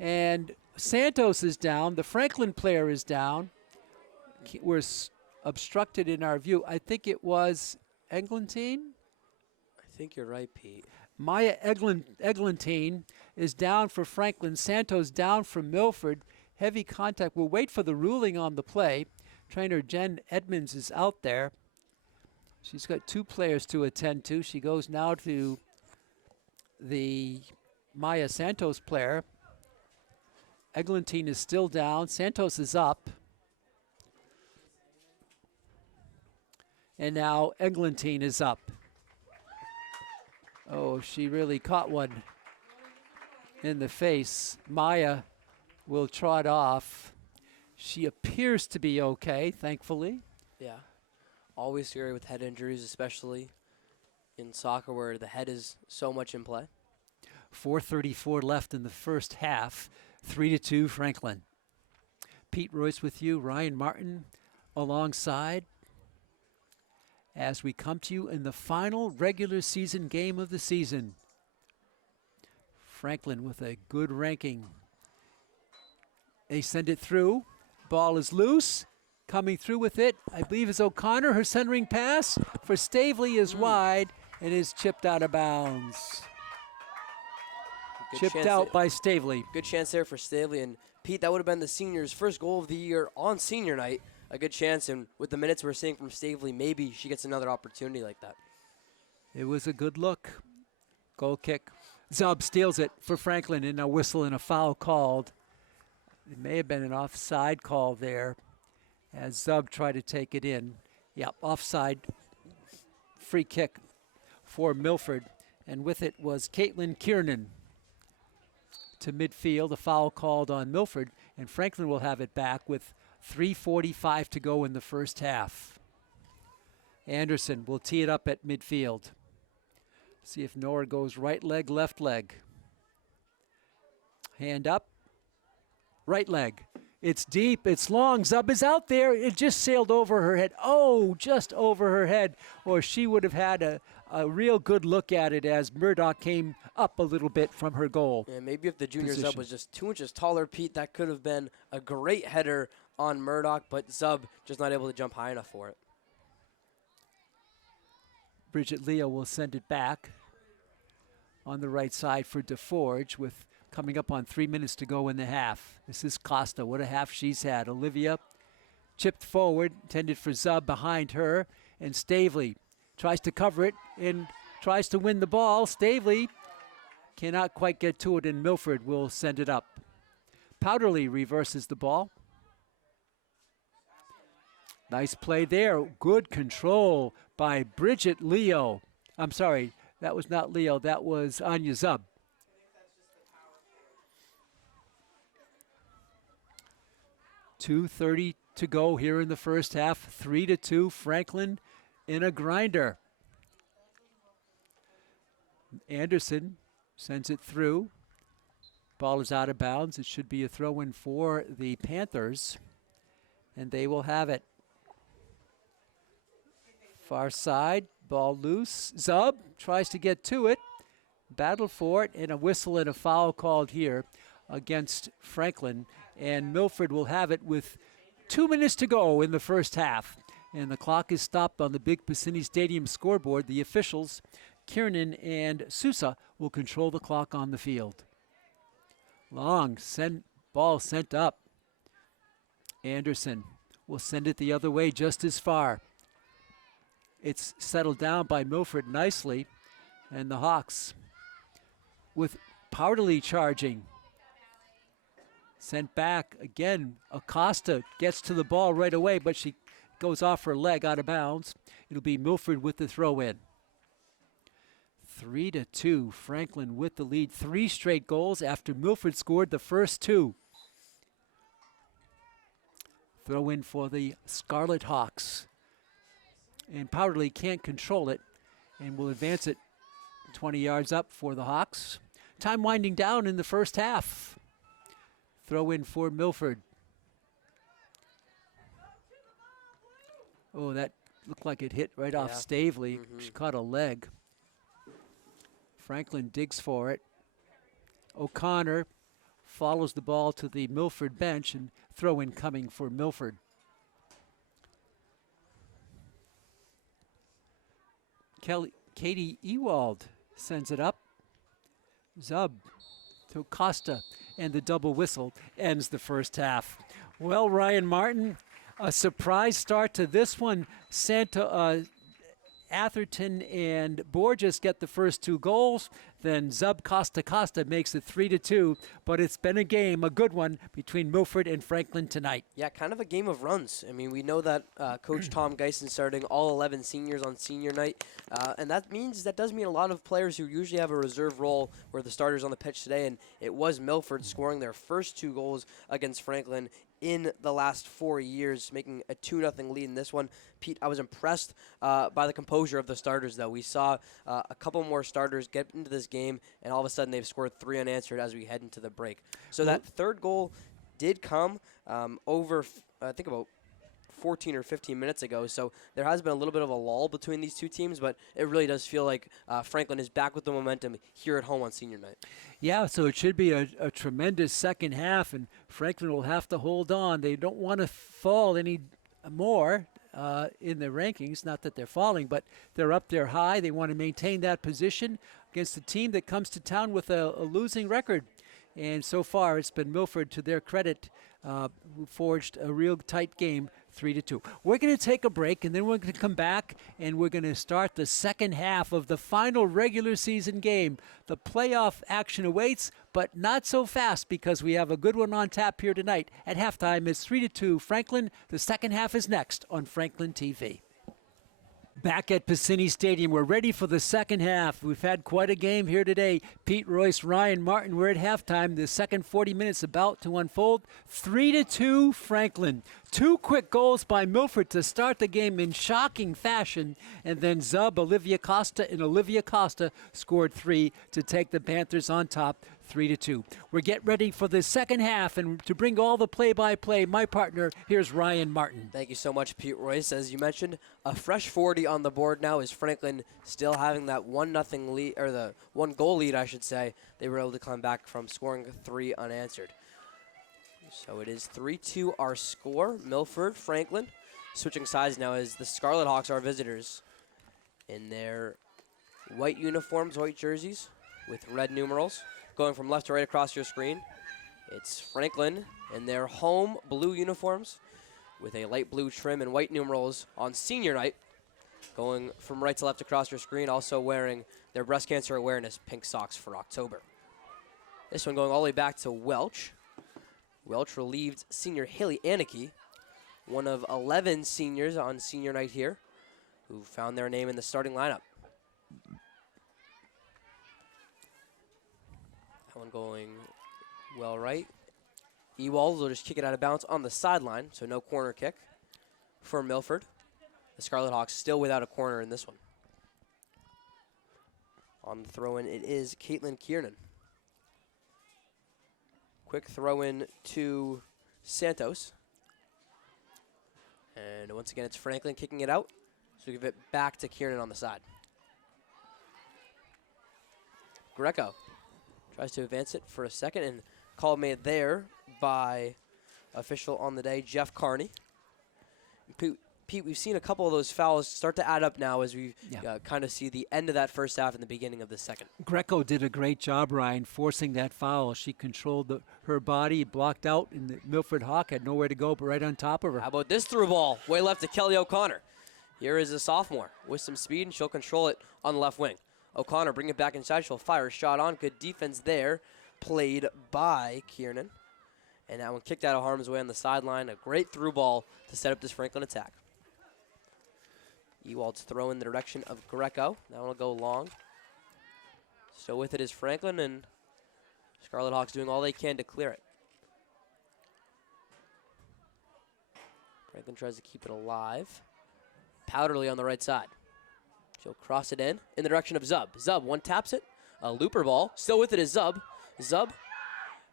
And Santos is down. The Franklin player is down. We're obstructed in our view. I think it was Eglantine. I think you're right, Pete. Maya Eglantine is down for Franklin. Santos down for Milford. Heavy contact. We'll wait for the ruling on the play. Trainer Jen Edmonds is out there. She's got 2 players to attend to. She goes now to the Maya Santos player. Eglantine is still down. Santos is up. And now Eglantine is up. Oh, she really caught one in the face. Maya will trot off. She appears to be okay, thankfully. Yeah. Always scary with head injuries, especially in soccer where the head is so much in play. 4:34 left in the first half. 3-2 Franklin. Pete Royce with you, Ryan Martin alongside as we come to you in the final regular season game of the season. Franklin with a good ranking. They send it through. Ball is loose. Coming through with it, I believe, is O'Connor. Her centering pass for Stavely is wide and is chipped out of bounds. Chipped out by Stavely. Good chance there for Stavely. And Pete, that would have been the seniors' first goal of the year on senior night. A good chance, and with the minutes we're seeing from Stavely, maybe she gets another opportunity like that. It was a good look. Goal kick. Zub steals it for Franklin, and a whistle and a foul called. It may have been an offside call there as Zub tried to take it in. Yep, offside. Free kick for Milford, and with it was Caitlin Kiernan to midfield. A foul called on Milford, and Franklin will have it back with 3:45 to go in the first half. Anderson will tee it up at midfield. See if Nora goes right leg, left leg. Hand up. Right leg. It's deep. It's long. Zub is out there. It just sailed over her head. Oh, just over her head. Or she would have had a real good look at it as Murdoch came up a little bit from her goal. Yeah, maybe if the junior position. Zub was just 2 inches taller, Pete, that could have been a great header on Murdoch, but Zub just not able to jump high enough for it. Bridget Leo will send it back on the right side for DeForge with coming up on 3 minutes to go in the half. This is Costa. What a half she's had. Olivia chipped forward, intended for Zub behind her, and Stavely tries to cover it and tries to win the ball. Stavely cannot quite get to it, and Milford will send it up. Powderly reverses the ball. Nice play there. Good control by Bridget Leo. I'm sorry, that was not Leo. That was Anya Zub. .230 to go here in the first half. 3-2 Franklin in a grinder. Anderson sends it through. Ball is out of bounds. It should be a throw-in for the Panthers, and they will have it. Far side, ball loose. Zub tries to get to it. Battle for it, and a whistle and a foul called here against Franklin. And Milford will have it with 2 minutes to go in the first half. And the clock is stopped on the big Piscini Stadium scoreboard. The officials, Kiernan and Sousa, will control the clock on the field. Long ball sent up. Anderson will send it the other way just as far. It's settled down by Milford nicely, and the Hawks with Powderly charging. Sent back again. Acosta gets to the ball right away, but she goes off her leg out of bounds. It'll be Milford with the throw in. 3-2, Franklin with the lead. 3 straight goals after Milford scored the first 2. Throw in for the Scarlet Hawks. And Powderly can't control it and will advance it 20 yards up for the Hawks. Time winding down in the first half. Throw in for Milford. Oh, that looked like it hit right off Stavely. She caught a leg. Franklin digs for it. O'Connor follows the ball to the Milford bench, and throw in coming for Milford. Katie Ewald sends it up. Zub to Costa, and the double whistle ends the first half. Well, Ryan Martin, a surprise start to this one. Atherton and Borges get the first 2 goals. Then Zub Costa makes it 3-2. But it's been a game, a good one, between Milford and Franklin tonight. Yeah, kind of a game of runs. I mean, we know that Coach Tom Geisen starting all 11 seniors on senior night. And that does mean a lot of players who usually have a reserve role were the starters on the pitch today. And it was Milford scoring their first 2 goals against Franklin in the last 4 years, making a 2-0 lead in this one. Pete, I was impressed by the composure of the starters, though. We saw a couple more starters get into this game, and all of a sudden they've scored 3 unanswered as we head into the break. So that third goal did come over, I think, about 14 or 15 minutes ago. So there has been a little bit of a lull between these 2 teams, but it really does feel like Franklin is back with the momentum here at home on senior night. Yeah, so it should be a tremendous second half, and Franklin will have to hold on. They don't want to fall any more in the rankings. Not that they're falling, but they're up there high. They want to maintain that position against a team that comes to town with a losing record. And so far, it's been Milford, to their credit, who forged a real tight game, 3-2. We're going to take a break, and then we're going to come back, and we're going to start the second half of the final regular season game. The playoff action awaits, but not so fast, because we have a good one on tap here tonight. At halftime, it's 3-2 Franklin. The second half is next on Franklin TV. Back at Piscini Stadium, we're ready for the second half. We've had quite a game here today. Pete Royce, Ryan Martin, we're at halftime. The second 40 minutes about to unfold. 3-2 Franklin. 2 quick goals by Milford to start the game in shocking fashion. And then Zub, Olivia Costa scored 3 to take the Panthers on top, 3-2. We're getting ready for the second half, and to bring all the play-by-play, my partner, here's Ryan Martin. Thank you so much, Pete Royce. As you mentioned, a fresh 40 on the board now is Franklin still having that 1-0 lead, or the 1-goal lead, I should say. They were able to come back from scoring 3 unanswered. So it is 3-2 our score. Milford, Franklin. Switching sides now as the Scarlet Hawks are visitors in their white uniforms, white jerseys with red numerals. Going from left to right across your screen, it's Franklin in their home blue uniforms with a light blue trim and white numerals on senior night. Going from right to left across your screen, also wearing their breast cancer awareness pink socks for October. This one going all the way back to Welch. Welch relieved senior Haley Aniki, one of 11 seniors on senior night here, who found their name in the starting lineup. That one going well right. Ewald will just kick it out of bounds on the sideline, so no corner kick for Milford. The Scarlet Hawks still without a corner in this one. On the throw-in, it is Caitlin Kiernan. Quick throw-in to Santos. And once again, it's Franklin kicking it out. So we give it back to Kiernan on the side. Greco tries to advance it for a second, and call made there by official on the day, Jeff Carney. Pete, we've seen a couple of those fouls start to add up now as we Yeah. kind of see the end of that first half and the beginning of the second. Greco did a great job, Ryan, forcing that foul. She controlled her body, blocked out, and the Milford Hawk had nowhere to go but right on top of her. How about this through ball? Way left to Kelly O'Connor. Here is a sophomore with some speed, and she'll control it on the left wing. O'Connor bring it back inside. She'll fire a shot on. Good defense there, played by Kiernan. And that one kicked out of harm's way on the sideline. A great through ball to set up this Franklin attack. Ewald's throw in the direction of Greco. That one will go long. So with it is Franklin, and Scarlet Hawks doing all they can to clear it. Franklin tries to keep it alive. Powderly on the right side. She'll cross it in the direction of Zub. Zub, one taps it. A looper ball. Still with it is Zub. Zub.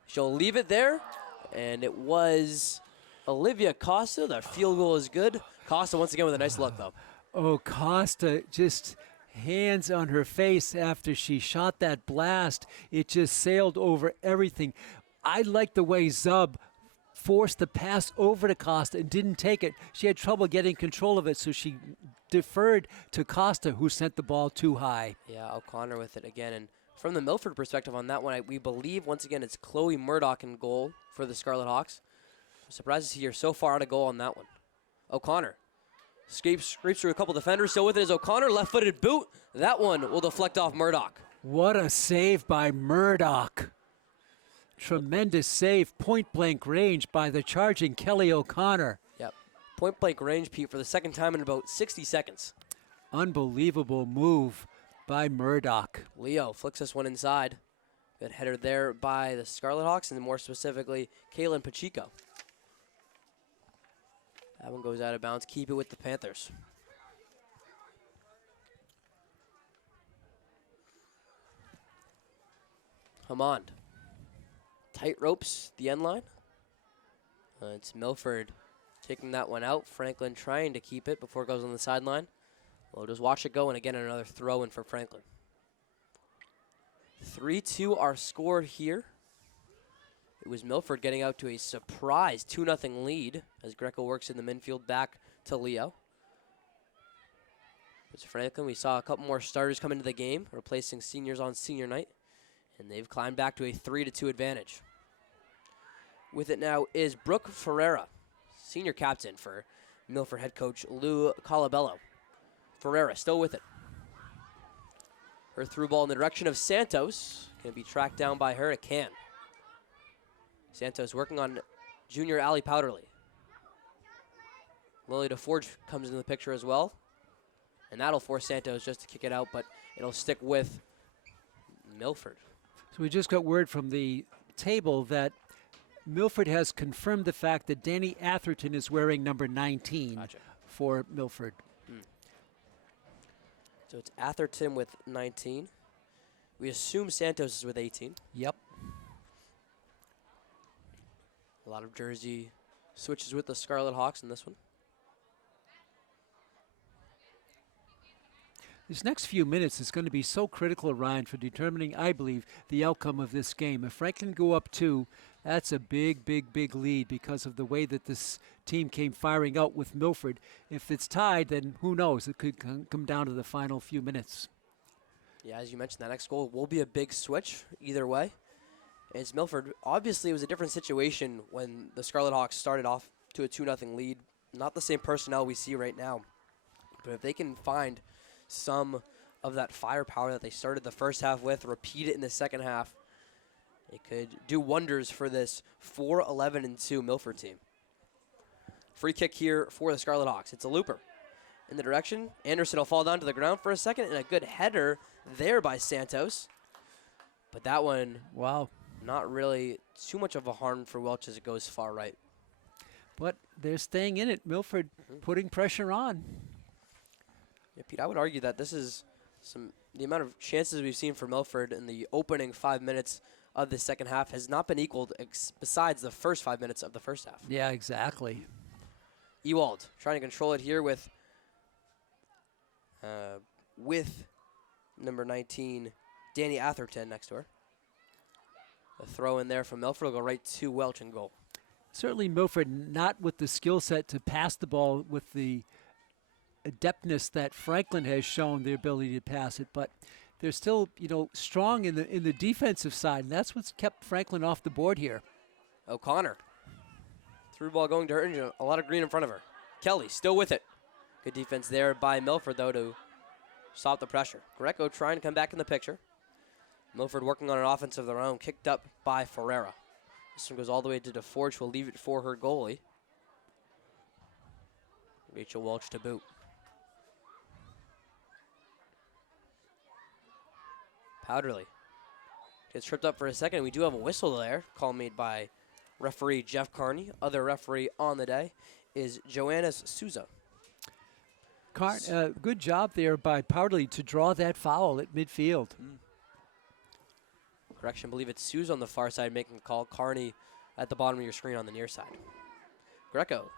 She'll leave it there. And it was Olivia Costa. The field goal is good. Costa once again with a nice look, though. Oh, Costa just hands on her face after she shot that blast. It just sailed over everything. I like the way Zub forced the pass over to Costa and didn't take it. She had trouble getting control of it, so she deferred to Costa, who sent the ball too high. Yeah, O'Connor with it again. And from the Milford perspective on that one, we believe, once again, it's Chloe Murdoch in goal for the Scarlet Hawks. I'm surprised to see her so far out of goal on that one. O'Connor scrapes through a couple defenders. So with it is O'Connor, left-footed boot. That one will deflect off Murdoch. What a save by Murdoch. Tremendous save, point-blank range by the charging Kelly O'Connor. Yep. Point-blank range, Pete, for the second time in about 60 seconds. Unbelievable move by Murdoch. Leo flicks this one inside. Good header there by the Scarlet Hawks, and more specifically, Kaylin Pacheco. That one goes out of bounds. Keep it with the Panthers. Hammond. Tight ropes, the end line. It's Milford taking that one out. Franklin trying to keep it before it goes on the sideline. We'll just watch it go, and again, another throw in for Franklin. 3-2 our score here. It was Milford getting out to a surprise 2-0 lead as Greco works in the midfield back to Leo. It's Franklin. We saw a couple more starters come into the game, replacing seniors on senior night, and they've climbed back to a 3-2 advantage. With it now is Brooke Ferreira, senior captain for Milford head coach Lou Colabello. Ferreira still with it. Her through ball in the direction of Santos. Going to be tracked down by her to Can. Santos working on junior Allie Powderly. Lily DeForge comes into the picture as well. And that'll force Santos just to kick it out, but it'll stick with Milford. So we just got word from the table that Milford has confirmed the fact that Danny Atherton is wearing number 19 for Milford. So it's Atherton with 19. We assume Santos is with 18. Yep. A lot of jersey switches with the Scarlet Hawks in this one. This next few minutes is going to be so critical, Ryan, for determining, I believe, the outcome of this game. If Franklin go up 2, that's a big, big, big lead because of the way that this team came firing out with Milford. If it's tied, then who knows? It could come down to the final few minutes. Yeah, as you mentioned, that next goal will be a big switch either way. It's Milford. Obviously, it was a different situation when the Scarlet Hawks started off to a 2-0 lead. Not the same personnel we see right now. But if they can find some of that firepower that they started the first half with, repeat it in the second half, it could do wonders for this 4-11-2 Milford team. Free kick here for the Scarlet Hawks. It's a looper in the direction. Anderson will fall down to the ground for a second, and a good header there by Santos. But that one, wow, not really too much of a harm for Welch as it goes far right. But they're staying in it. Milford putting pressure on. Yeah, Pete, I would argue that this is the amount of chances we've seen for Milford in the opening 5 minutes of the second half has not been equaled besides the first 5 minutes of the first half. Yeah, exactly. Ewald trying to control it here with number 19, Danny Atherton next to her. A throw in there from Milford will go right to Welch and goal. Certainly Milford not with the skill set to pass the ball with the adeptness that Franklin has shown the ability to pass it, but they're still, strong in the defensive side, and that's what's kept Franklin off the board here. O'Connor. Through ball going to her, and a lot of green in front of her. Kelly still with it. Good defense there by Milford, though, to stop the pressure. Greco trying to come back in the picture. Milford working on an offense of their own, kicked up by Ferreira. This one goes all the way to DeForge, who will leave it for her goalie. Rachel Welch to boot. Powderly gets tripped up for a second. We do have a whistle there, call made by referee Jeff Carney. Other referee on the day is Joannis Souza. Good job there by Powderly to draw that foul at midfield. Correction, I believe it's Souza on the far side making the call. Carney at the bottom of your screen on the near side. Greco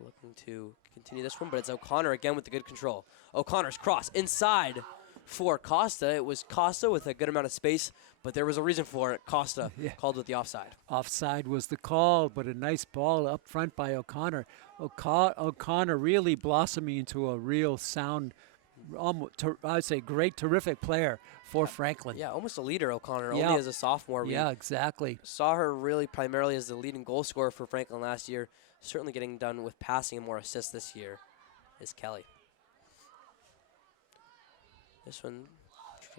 looking to continue this one, but it's O'Connor again with the good control. O'Connor's cross inside for Costa. It was Costa with a good amount of space, but there was a reason for it. Costa called with the offside. Offside was the call, but a nice ball up front by O'Connor. O'Connor really blossoming into a real sound, I'd say great, terrific player for Franklin. Yeah, almost a leader, O'Connor, only as a sophomore. Yeah, exactly. Saw her really primarily as the leading goal scorer for Franklin last year. Certainly getting done with passing and more assists this year is Kelly. This one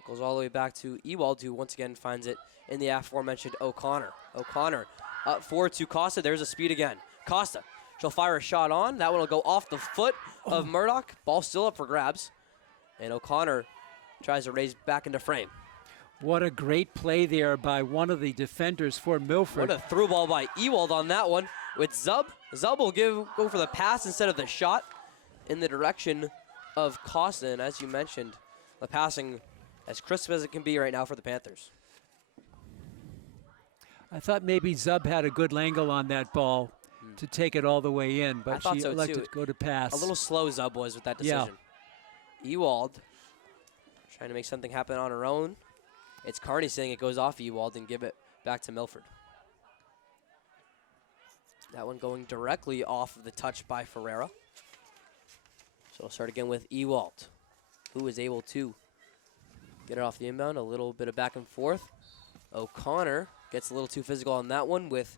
goes all the way back to Ewald, who once again finds it in the aforementioned O'Connor. O'Connor up forward to Costa. There's a speed again. Costa, she'll fire a shot on. That one will go off the foot of Murdoch. Ball still up for grabs. And O'Connor tries to raise back into frame. What a great play there by one of the defenders for Milford. What a through ball by Ewald on that one with Zub. Zub will go for the pass instead of the shot in the direction of Costa. And as you mentioned, the passing as crisp as it can be right now for the Panthers. I thought maybe Zub had a good angle on that ball to take it all the way in, but she elected to go to pass. A little slow Zub was with that decision. Ewald trying to make something happen on her own. It's Carney saying it goes off Ewald and give it back to Milford. That one going directly off of the touch by Ferreira. So we'll start again with Ewald, who is able to get it off the inbound. A little bit of back and forth. O'Connor gets a little too physical on that one with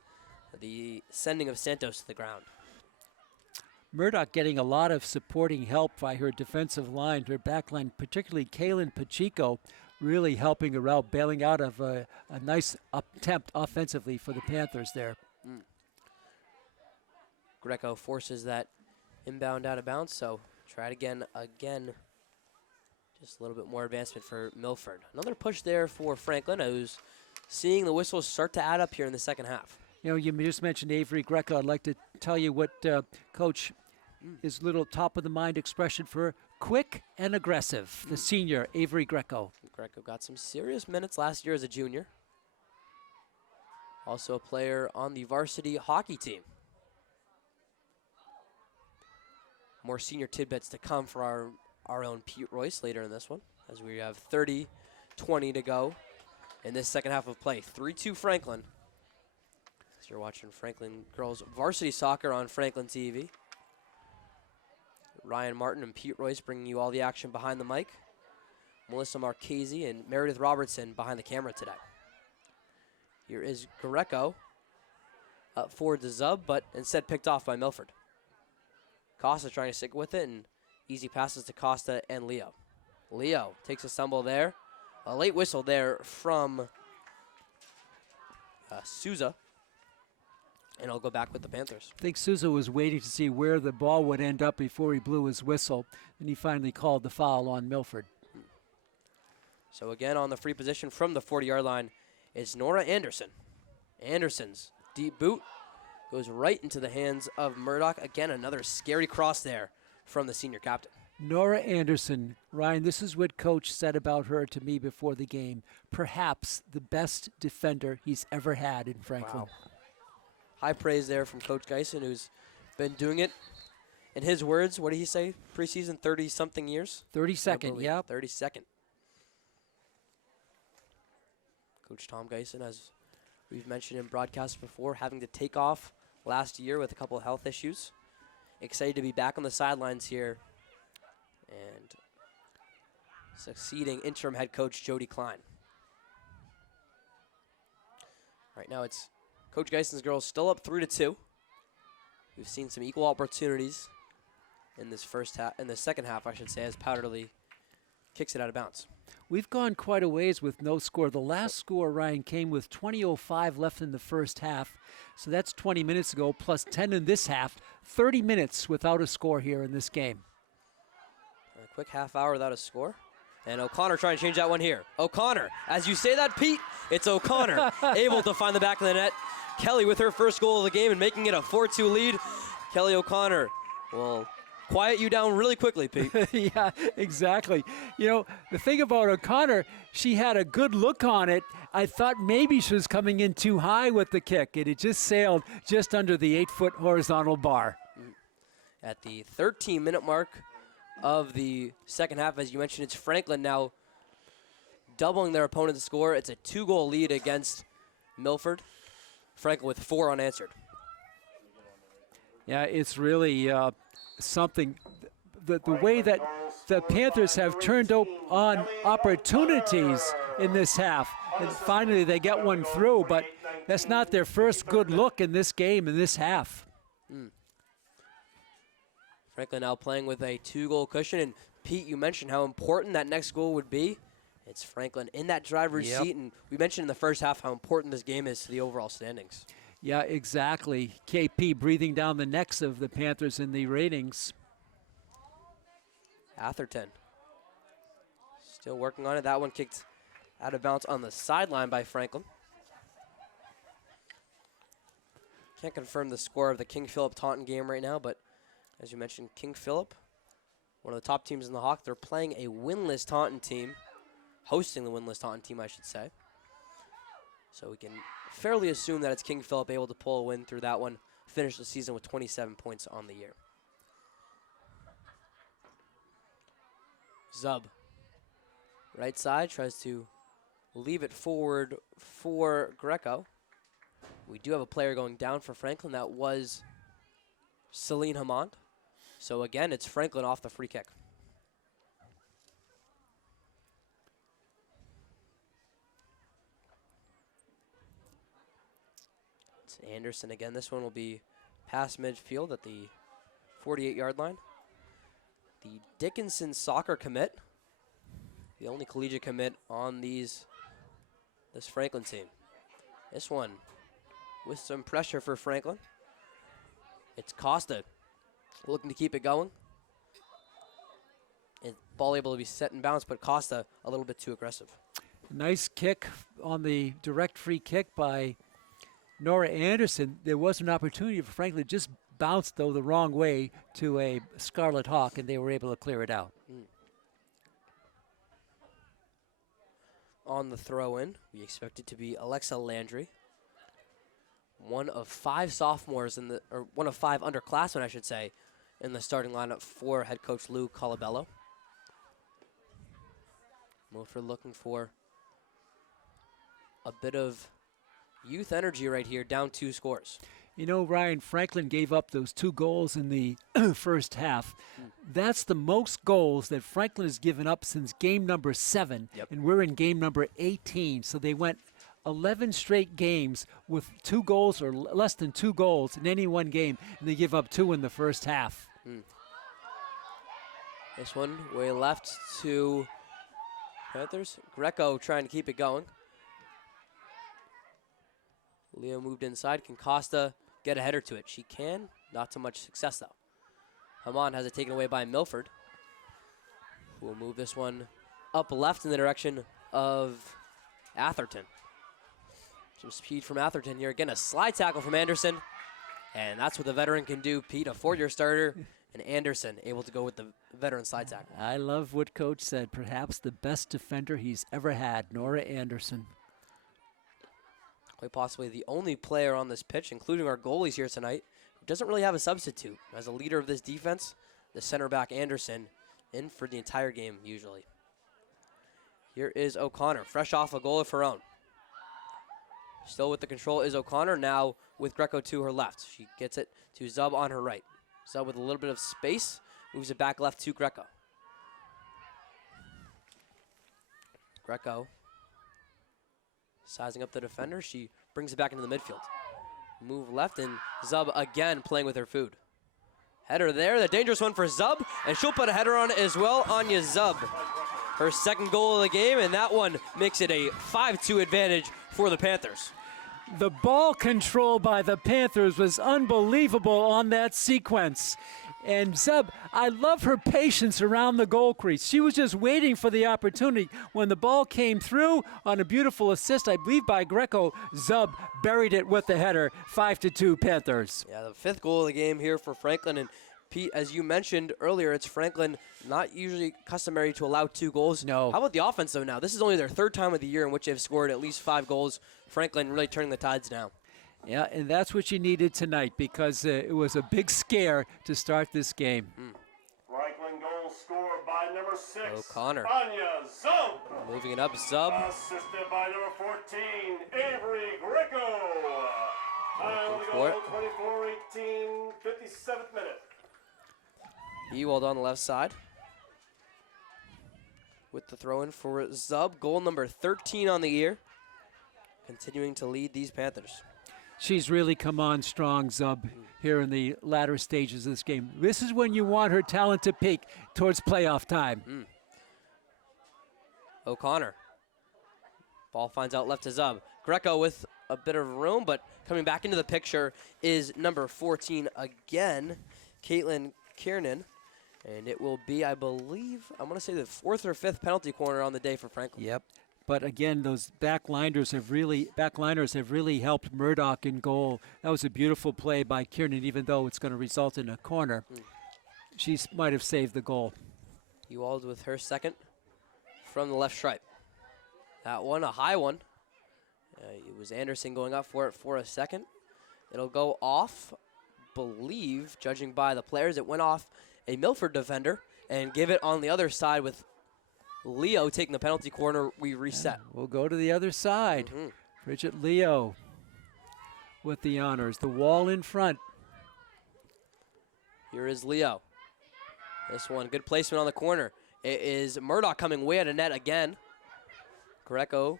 the sending of Santos to the ground. Murdoch getting a lot of supporting help by her defensive line, her back line, particularly Kaylin Pacheco, really helping her out, bailing out of a nice attempt offensively for the Panthers there. Greco forces that inbound out of bounds, so try it again. Just a little bit more advancement for Milford. Another push there for Franklin, who's seeing the whistles start to add up here in the second half. You just mentioned Avery Greco. I'd like to tell you what Coach his little top of the mind expression for quick and aggressive. The senior, Avery Greco. Greco got some serious minutes last year as a junior. Also a player on the varsity hockey team. More senior tidbits to come for our own Pete Royce later in this one, as we have 30-20 to go in this second half of play. 3-2 Franklin. As you're watching Franklin girls varsity soccer on Franklin TV. Ryan Martin and Pete Royce bringing you all the action behind the mic. Melissa Marchese and Meredith Robertson behind the camera today. Here is Greco up forward to Zub, but instead picked off by Milford. Costa trying to stick with it, and easy passes to Costa and Leo. Leo takes a stumble there. A late whistle there from Souza. And I'll go back with the Panthers. I think Souza was waiting to see where the ball would end up before he blew his whistle, and he finally called the foul on Milford. So again on the free position from the 40-yard line is Nora Anderson. Anderson's deep boot goes right into the hands of Murdoch. Again, another scary cross there from the senior captain. Nora Anderson, Ryan, this is what Coach said about her to me before the game. Perhaps the best defender he's ever had in Franklin. Wow. High praise there from Coach Geisen, who's been doing it. In his words, what did he say? Preseason, 30-something years? 32nd, yeah. 32nd. Coach Tom Geisen, as we've mentioned in broadcasts before, having to take off last year with a couple of health issues. excited to be back on the sidelines here. And succeeding interim head coach Jody Klein. Right now it's Coach Geison's girls still up 3-2. We've seen some equal opportunities in this first half, in the second half, I should say, as Powderly kicks it out of bounds. We've gone quite a ways with no score. The last score, Ryan, came with 20:05 left in the first half. So that's 20 minutes ago, plus 10 in this half. 30 minutes without a score here in this game. A quick half hour without a score. And O'Connor trying to change that one here. O'Connor, as you say that, Pete, it's O'Connor able to find the back of the net. Kelly with her first goal of the game and making it a 4-2 lead. Kelly O'Connor will quiet you down really quickly, Pete. Yeah, exactly. You know, the thing about O'Connor, she had a good look on it. I thought maybe she was coming in too high with the kick. It had just sailed just under the 8-foot horizontal bar. At the 13-minute mark of the second half, as you mentioned, it's Franklin now doubling their opponent's score. It's a 2-goal lead against Milford. Franklin with 4 unanswered. Yeah, it's really something. The way that the Panthers have turned on opportunities in this half. And finally they get one through, but that's not their first good look in this game, in this half. Franklin now playing with a 2-goal cushion. And Pete, you mentioned how important that next goal would be. It's Franklin in that driver's seat. And we mentioned in the first half how important this game is to the overall standings. Yeah, exactly. KP breathing down the necks of the Panthers in the ratings. Atherton still working on it. That one kicked out of bounds on the sideline by Franklin. Can't confirm the score of the King Philip Taunton game right now, but as you mentioned, King Philip, one of the top teams in the Hawk, they're playing a winless Taunton team, hosting the winless Taunton team, I should say. So we can fairly assume that it's King Philip able to pull a win through that one, finish the season with 27 points on the year. Zub, right side, tries to leave it forward for Greco. We do have a player going down for Franklin. That was Celine Hamond. So again, it's Franklin off the free kick. It's Anderson again. This one will be past midfield at the 48-yard line. The Dickinson soccer commit, the only collegiate commit on this Franklin team. This one with some pressure for Franklin. It's Costa looking to keep it going. And ball able to be set and bounced, but Costa a little bit too aggressive. Nice kick on the direct free kick by Nora Anderson. There was an opportunity for Franklin, just bounced though the wrong way to a Scarlet Hawk, and they were able to clear it out. On the throw-in, we expect it to be Alexa Landry, one of 5 sophomores or one of 5 underclassmen, I should say, in the starting lineup for head coach Lou Colabello. Milford looking for a bit of youth energy right here, down 2 scores. You know, Ryan, Franklin gave up those 2 goals in the first half. That's the most goals that Franklin has given up since game number 7, and we're in game number 18. So they went 11 straight games with 2 goals or less than 2 goals in any one game, and they give up 2 in the first half. This one way left to Panthers. Greco trying to keep it going. Leo moved inside. Can Costa get a header to it? She can. Not so much success, though. Hamon has it taken away by Milford, who will move this one up left in the direction of Atherton. Some speed from Atherton here. Again, a slide tackle from Anderson. And that's what the veteran can do, Pete, a 4-year starter. And Anderson able to go with the veteran slide tackle. I love what Coach said. Perhaps the best defender he's ever had, Nora Anderson. Quite possibly the only player on this pitch, including our goalies here tonight, who doesn't really have a substitute. As a leader of this defense, the center back Anderson in for the entire game usually. Here is O'Connor, fresh off a goal of her own. Still with the control is O'Connor, now with Greco to her left. She gets it to Zub on her right. Zub with a little bit of space. Moves it back left to Greco. Greco sizing up the defender. She brings it back into the midfield. Move left, and Zub again playing with her food. Header there, the dangerous one for Zub, and she'll put a header on it as well. Anya Zub, her second goal of the game, and that one makes it a 5-2 advantage for the Panthers. The ball control by the Panthers was unbelievable on that sequence. And Zub, I love her patience around the goal crease. She was just waiting for the opportunity. When the ball came through on a beautiful assist, I believe by Greco, Zub buried it with the header. 5-2 Panthers. Yeah, the fifth goal of the game here for Franklin. And Pete, as you mentioned earlier, it's Franklin not usually customary to allow 2 goals. No. How about the offense, though, now? This is only their 3rd time of the year in which they've scored at least 5 goals. Franklin really turning the tides now. Yeah, and that's what you needed tonight because it was a big scare to start this game. Franklin goal scored by number 6, O'Connor. Anya Zub. Moving it up, Zub. Assisted by number 14, Avery Greco. Time of the for goal, it. 24-18, 57th minute. Ewald on the left side. With the throw in for Zub. Goal number 13 on the year. Continuing to lead these Panthers. She's really come on strong, Zub, here in the latter stages of this game. This is when you want her talent to peak towards playoff time. O'Connor. Ball finds out left to Zub. Greco with a bit of room, but coming back into the picture is number 14 again, Caitlin Kiernan. And it will be, I believe, I'm going to say the 4th or 5th penalty corner on the day for Franklin. Yep. But again, those backliners have really helped Murdoch in goal. That was a beautiful play by Kiernan, even though it's going to result in a corner. She might have saved the goal. Ewald with her second from the left stripe. That one, a high one. It was Anderson going up for it for a second. It'll go off, believe, judging by the players, it went off a Milford defender and give it on the other side with Leo taking the penalty corner. We reset. Yeah, we'll go to the other side. Bridget Leo with the honors. The wall in front. Here is Leo. This one, good placement on the corner. It is Murdoch coming way out of net again. Greco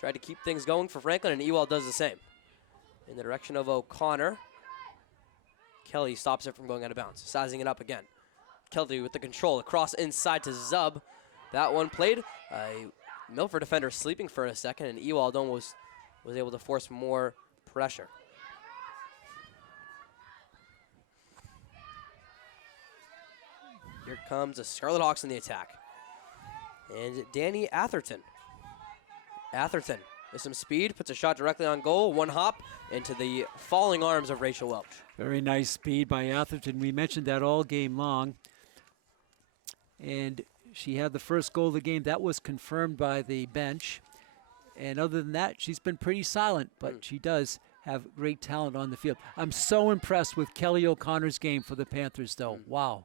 tried to keep things going for Franklin, and Ewald does the same. In the direction of O'Connor. Kelly stops it from going out of bounds. Sizing it up again. Kelly with the control across inside to Zub. That one played. Milford defender sleeping for a second, and Ewald almost was able to force more pressure. Here comes the Scarlet Hawks in the attack. And Danny Atherton. Atherton with some speed, puts a shot directly on goal, one hop into the falling arms of Rachel Welch. Very nice speed by Atherton. We mentioned that all game long. And she had the first goal of the game. That was confirmed by the bench. And other than that, she's been pretty silent, but she does have great talent on the field. I'm so impressed with Kelly O'Connor's game for the Panthers, though. Wow.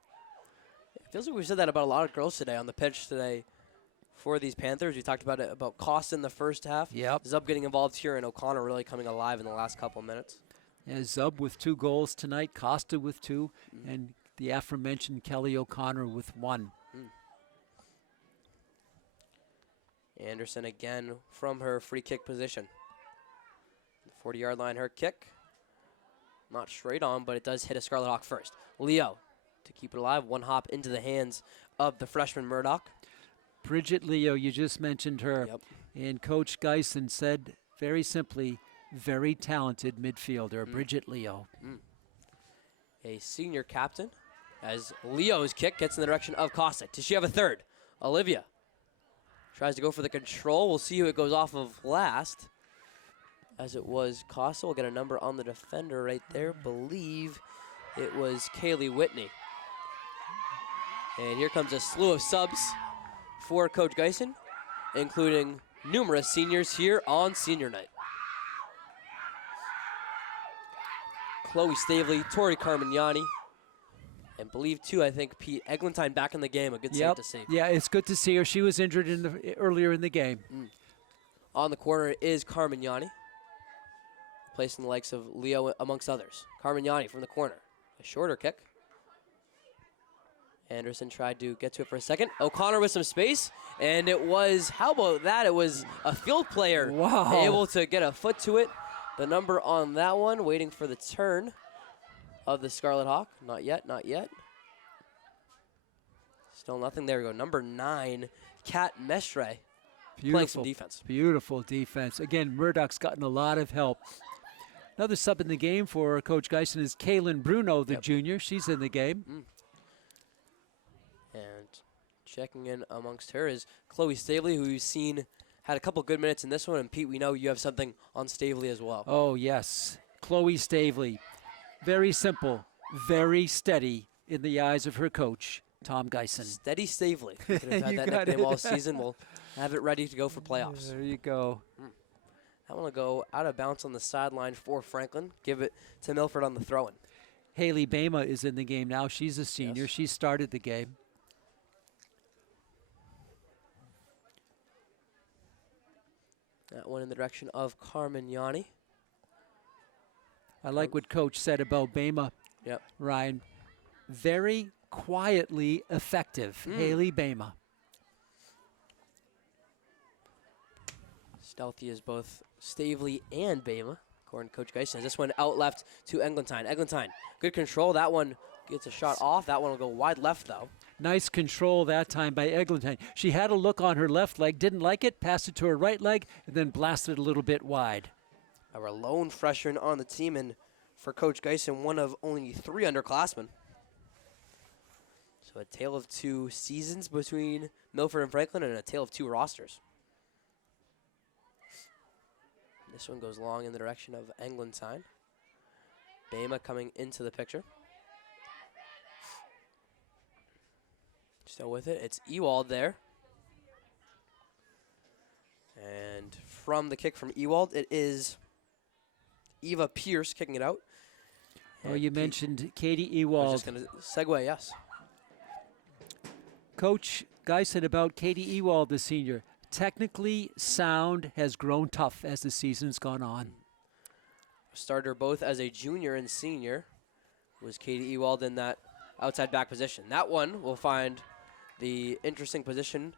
It feels like we've said that about a lot of girls today on the pitch today for these Panthers. We talked about it, about Costa in the first half. Yep. Zub getting involved here, and O'Connor really coming alive in the last couple of minutes. Yeah, Zub with 2 goals tonight, Costa with 2, and the aforementioned Kelly O'Connor with 1. Anderson again from her free kick position. The 40-yard line, her kick. Not straight on, but it does hit a Scarlet Hawk first. Leo to keep it alive. One hop into the hands of the freshman Murdoch. Bridget Leo, you just mentioned her. Yep. And Coach Geisen said very simply, very talented midfielder, Bridget Leo. A senior captain as Leo's kick gets in the direction of Costa. Does she have a third? Olivia tries to go for the control. We'll see who it goes off of last. As it was Costa. We'll get a number on the defender right there. Believe it was Kaylee Whitney. And here comes a slew of subs for Coach Geisen, including numerous seniors here on senior night. Chloe Stavely, Tori Carmignani, and believe too, I think Pete Eglantine back in the game. A good sight to see. Yeah, it's good to see her. She was injured earlier in the game. On the corner is Carmignani, placing the likes of Leo amongst others. Carmignani from the corner. A shorter kick. Anderson tried to get to it for a second. O'Connor with some space, and it was, how about that? It was a field player Wow. able to get a foot to it. The number on that one, waiting for the turn of the Scarlet Hawk. Not yet, not yet. Still nothing. There we go. Number 9, Kat Mestre. Playing some defense. Beautiful defense. Again, Murdoch's gotten a lot of help. Another sub in the game for Coach Geisen is Kaylin Bruno, the junior. She's in the game. And checking in amongst her is Chloe Stavely, who you've seen had a couple good minutes in this one. And Pete, we know you have something on Stavely as well. Oh, yes. Chloe Stavely. Very simple, very steady in the eyes of her coach, Tom Geisen. Steady Stavely. You could have had You that got nickname it. all season. We'll have it ready to go for playoffs. There you go. That one will go out of bounds on the sideline for Franklin. Give it to Milford on the throw-in. Haley Bama is in the game now. She's a senior. Yes. She started the game. That one in the direction of Carmen Yanni. I like what Coach said about Bama, Yep. Ryan. Very quietly effective, Haley Bama. Stealthy as both Stavely and Bama, according to Coach Geisen. This one out left to Eglantine. Eglantine, good control. That one gets a shot off. That one will go wide left, though. Nice control that time by Eglantine. She had a look on her left leg, didn't like it, passed it to her right leg, and then blasted a little bit wide. Our lone freshman on the team, and for Coach Geisen, one of only 3 underclassmen. So a tale of 2 seasons between Milford and Franklin, and a tale of 2 rosters. This one goes long in the direction of Eglantine. Bama coming into the picture. Still with it. It's Ewald there. And from the kick from Ewald, it is Eva Pierce kicking it out. Oh, And you Pete mentioned Katie was Ewald. just going to segue, yes. Coach Guy said about Katie Ewald, the senior, technically sound, has grown tough as the season's gone on. Started her both as a junior and senior. Was Katie Ewald in that outside back position. That one will find the interesting position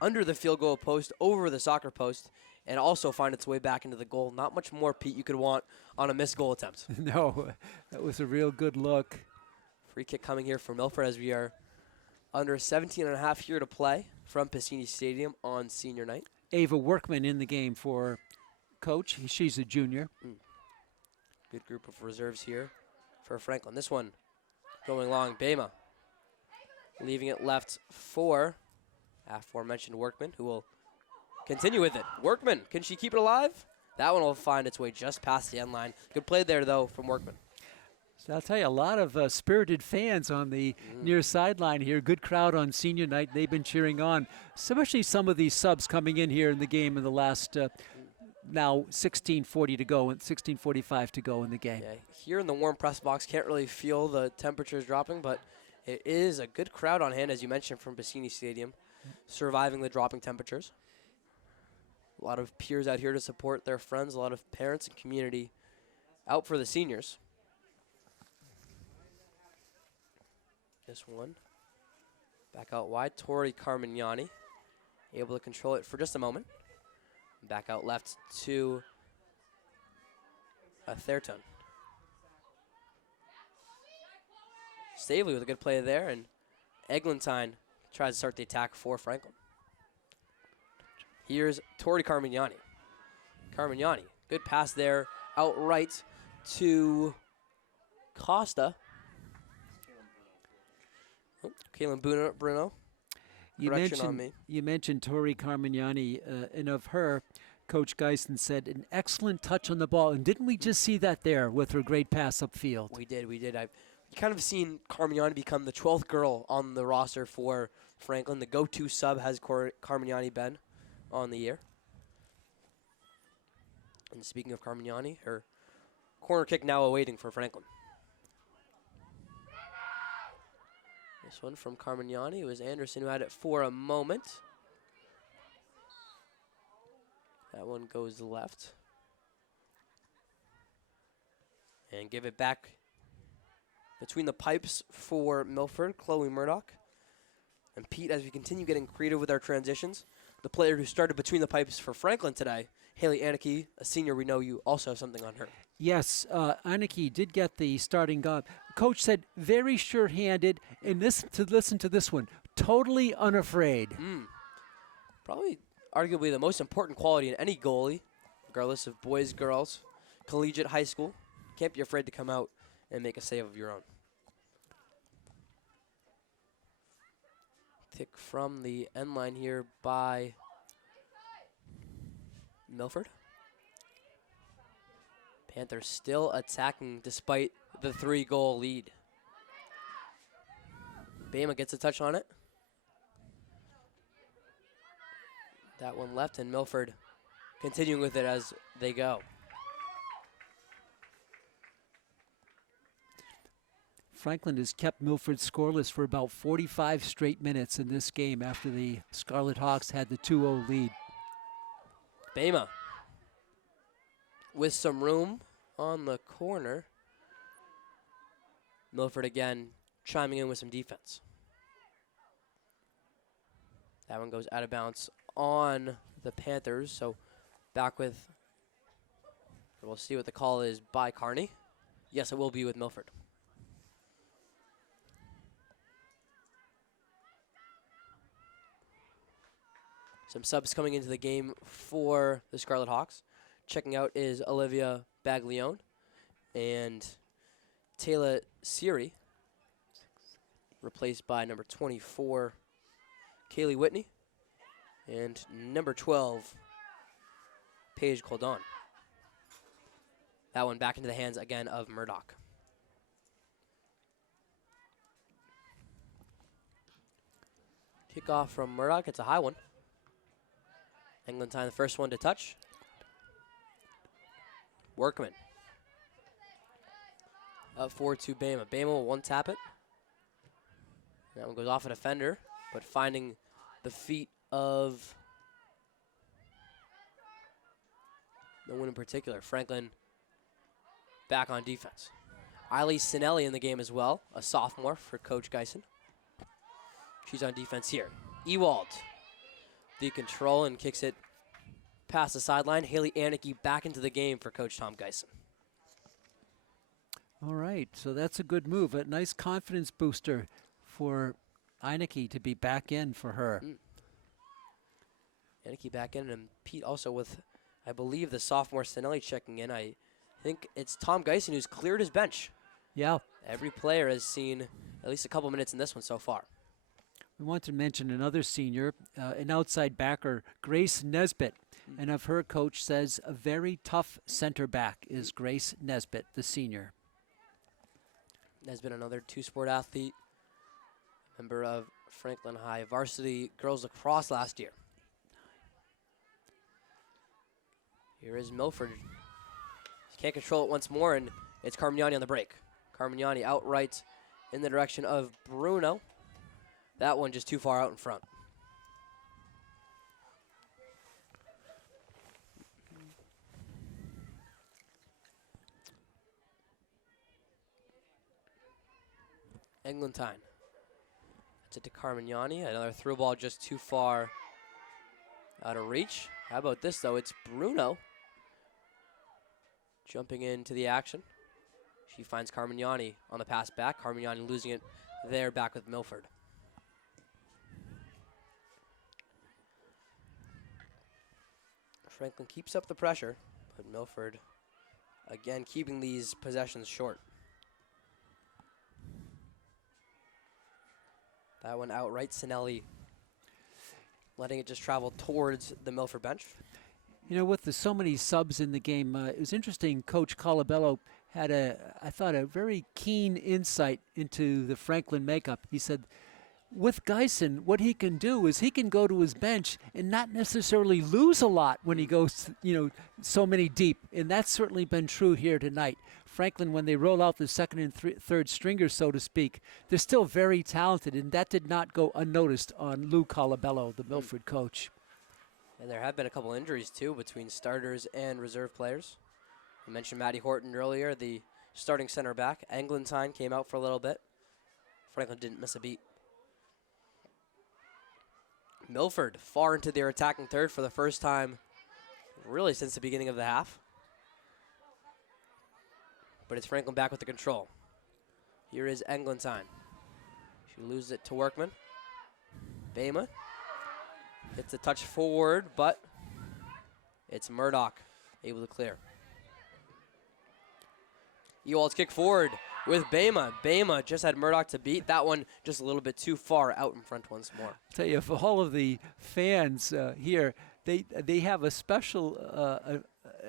under the field goal post, over the soccer post, and also find its way back into the goal. Not much more, Pete, you could want on a missed goal attempt. No, that was a real good look. Free kick coming here for Milford as we are under 17 and a half here to play from Piscini Stadium on senior night. Ava Workman in the game for Coach. She's a junior. Good group of reserves here for Franklin. This one going long, Bama leaving it left for aforementioned Workman, who will continue with it. Workman, can she keep it alive? That one will find its way just past the end line. Good play there, though, from Workman. So I'll tell you, a lot of spirited fans on the near sideline here. Good crowd on senior night. They've been cheering on, especially some of these subs coming in here in the game in the last now 16:40 to go and 16:45 to go in the game. Yeah, here in the warm press box, can't really feel the temperatures dropping, but it is a good crowd on hand, as you mentioned, from Piscini Stadium, surviving the dropping temperatures. A lot of peers out here to support their friends, a lot of parents and community out for the seniors. This one back out wide. Tori Carmignani able to control it for just a moment. Back out left to Therton. Stavely with a good play there, and Eglantine tries to start the attack for Franklin. Here's Tori Carmignani. Carmignani, good pass there, outright to Costa. Oh, Kaylin Bruno. Correction on me. You mentioned Tori Carmignani, and of her, Coach Geisen said an excellent touch on the ball. And didn't we just see that there with her great pass upfield? We did. I've kind of seen Carmignani become the 12th girl on the roster for Franklin. The go-to sub has Carmignani been on the year. And speaking of Carmignani, her corner kick now awaiting for Franklin. This one from Carmignani. It was Anderson who had it for a moment. That one goes left. And give it back Between the pipes for Milford, Chloe Murdoch. And Pete, as we continue getting creative with our transitions, the player who started between the pipes for Franklin today, Haley Anike, a senior, we know you also have something on her. Yes, Anike did get the starting job. Coach said very sure-handed, and listen to this one, totally unafraid. Probably arguably the most important quality in any goalie, regardless of boys, girls, collegiate, high school. Can't be afraid to come out and make a save of your own. Kick from the end line here by Milford. Panthers still attacking despite the 3-goal lead. Bama gets a touch on it. That one left, and Milford continuing with it as they go. Franklin has kept Milford scoreless for about 45 straight minutes in this game after the Scarlet Hawks had the 2-0 lead. Bama with some room on the corner. Milford again chiming in with some defense. That one goes out of bounds on the Panthers, so back with, we'll see what the call is by Kearney. Yes, it will be with Milford. Some subs coming into the game for the Scarlet Hawks. Checking out is Olivia Baglione and Taylor Siri, replaced by number 24, Kaylee Whitney, and number 12, Paige Coldon. That one back into the hands again of Murdoch. Kickoff from Murdoch. It's a high one. Englentine, the first one to touch. Workman. Up forward to Bama. Bama will one tap it. That one goes off a defender, but finding the feet of no one in particular. Franklin back on defense. Eiley Sinelli in the game as well, a sophomore for Coach Geisen. She's on defense here. Ewald, the control, and kicks it past the sideline. Haley Anike back into the game for Coach Tom Geisen. All right, so that's a good move. A nice confidence booster for Anike to be back in for her. Anike back in, and Pete also with, I believe, the sophomore Sinelli checking in. I think it's Tom Geisen who's cleared his bench. Yeah. Every player has seen at least a couple minutes in this one so far. We want to mention another senior, an outside backer, Grace Nesbitt. And of her, coach says a very tough center back is Grace Nesbitt, the senior. Nesbitt, another two-sport athlete, member of Franklin High Varsity girls lacrosse last year. Here is Milford. Can't control it once more, and it's Carmignani on the break. Carmignani outright in the direction of Bruno. That one just too far out in front. Englentine. That's it to Carmignani. Another through ball just too far out of reach. How about this, though? It's Bruno jumping into the action. She finds Carmignani on the pass back. Carmignani losing it there back with Milford. Franklin keeps up the pressure, but Milford, again, keeping these possessions short. That one outright, Sinelli letting it just travel towards the Milford bench. You know, with so many subs in the game, it was interesting. Coach Colabello had I thought, a very keen insight into the Franklin makeup. He said, with Geisen, what he can do is he can go to his bench and not necessarily lose a lot when he goes, so many deep. And that's certainly been true here tonight. Franklin, when they roll out the second and third stringers, so to speak, they're still very talented, and that did not go unnoticed on Lou Colabello, the Milford coach. And there have been a couple injuries, too, between starters and reserve players. We mentioned Maddie Horton earlier, the starting center back. Englentine came out for a little bit. Franklin didn't miss a beat. Milford far into their attacking third for the first time really since the beginning of the half. But it's Franklin back with the control. Here is Englentine. She loses it to Workman. Bama hits a touch forward, but it's Murdoch able to clear. Ewald's kick forward with Bama. Bama just had Murdoch to beat. That one just a little bit too far out in front once more. I'll tell you, for all of the fans here, they have a special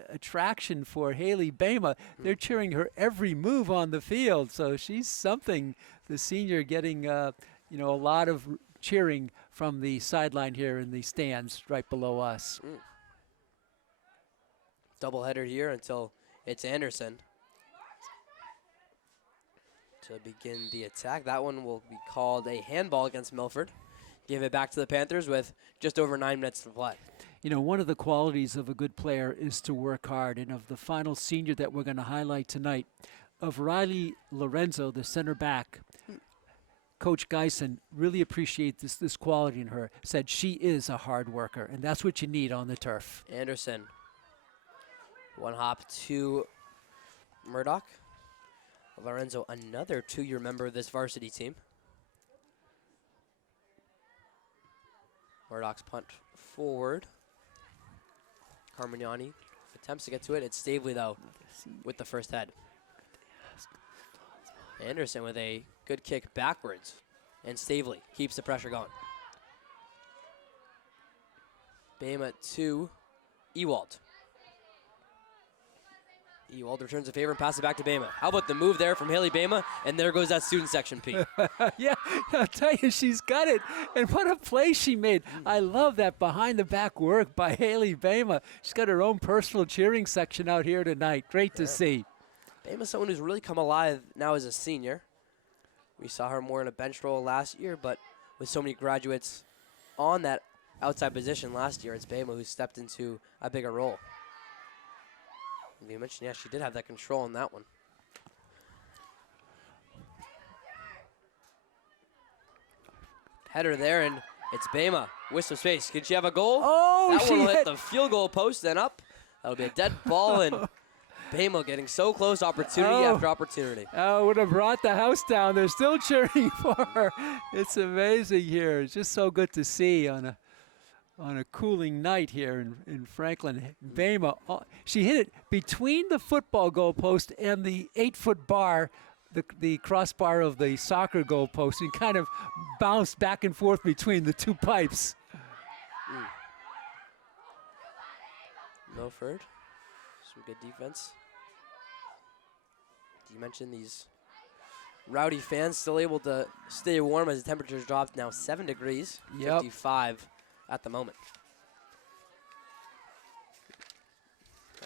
attraction for Haley Bama. They're cheering her every move on the field, so she's something. The senior getting a lot of cheering from the sideline here in the stands right below us. Doubleheader here until it's Anderson to begin the attack. That one will be called a handball against Milford. Give it back to the Panthers with just over 9 minutes to play. You know, one of the qualities of a good player is to work hard. And of the final senior that we're going to highlight tonight, of Riley Lorenzo, the center back, Coach Geisen really appreciates this quality in her, said she is a hard worker, and that's what you need on the turf. Anderson, one hop to Murdoch. Lorenzo, another 2-year member of this varsity team. Murdoch's punt forward. Carmignani attempts to get to it. It's Stavely, though, with the first head. Anderson with a good kick backwards. And Stavely keeps the pressure going. Bama to Ewald. Ewald returns the favor and passes it back to Bama. How about the move there from Haley Bama? And there goes that student section, Pete. Yeah, I'll tell you, she's got it. And what a play she made. I love that behind-the-back work by Haley Bama. She's got her own personal cheering section out here tonight. Great to see. Bama's someone who's really come alive now as a senior. We saw her more in a bench role last year, but with so many graduates on that outside position last year, it's Bama who stepped into a bigger role. You mentioned, yeah, she did have that control on that one. Header there, and it's Bama with some space. Can she have a goal? Oh, that one will hit the field goal post, then up. That'll be a dead ball, and Bama getting so close, opportunity after opportunity. Oh, would have brought the house down. They're still cheering for her. It's amazing here. It's just so good to see on a cooling night here in Franklin. Bama, she hit it between the football goalpost and the 8-foot bar, the crossbar of the soccer goalpost, and kind of bounced back and forth between the two pipes. Milford, some good defense. You mentioned these rowdy fans still able to stay warm as the temperatures dropped now 7 degrees, 55 at the moment.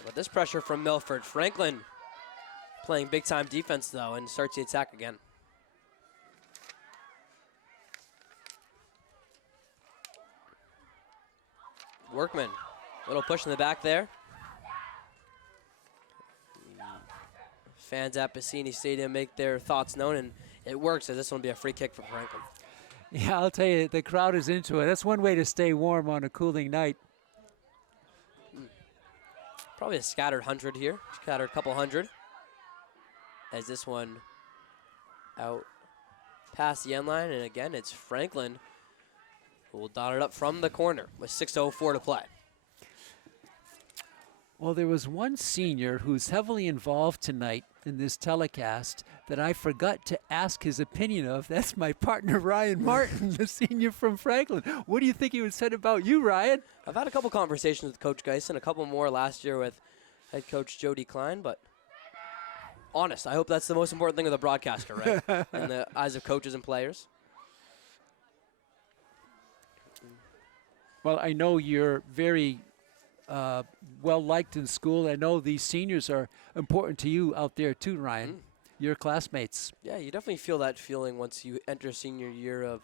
But this pressure from Milford. Franklin playing big-time defense, though, and starts the attack again. Workman, little push in the back there. Fans at Bassini Stadium make their thoughts known, and it works, as this one will be a free kick for Franklin. Yeah, I'll tell you, the crowd is into it. That's one way to stay warm on a cooling night. Probably a scattered 100 here. Scattered a couple hundred. As this one out past the end line. And again, it's Franklin who will dot it up from the corner with 6:04 to play. Well, there was one senior who's heavily involved tonight in this telecast that I forgot to ask his opinion of. That's my partner, Ryan Martin, the senior from Franklin. What do you think he would said about you, Ryan? I've had a couple conversations with Coach Geisen, a couple more last year with head coach Jody Klein, but honest, I hope that's the most important thing of the broadcaster, right? In the eyes of coaches and players. Well, I know you're very well-liked in school. I know these seniors are important to you out there too, Ryan. Your classmates. Yeah, you definitely feel that feeling once you enter senior year of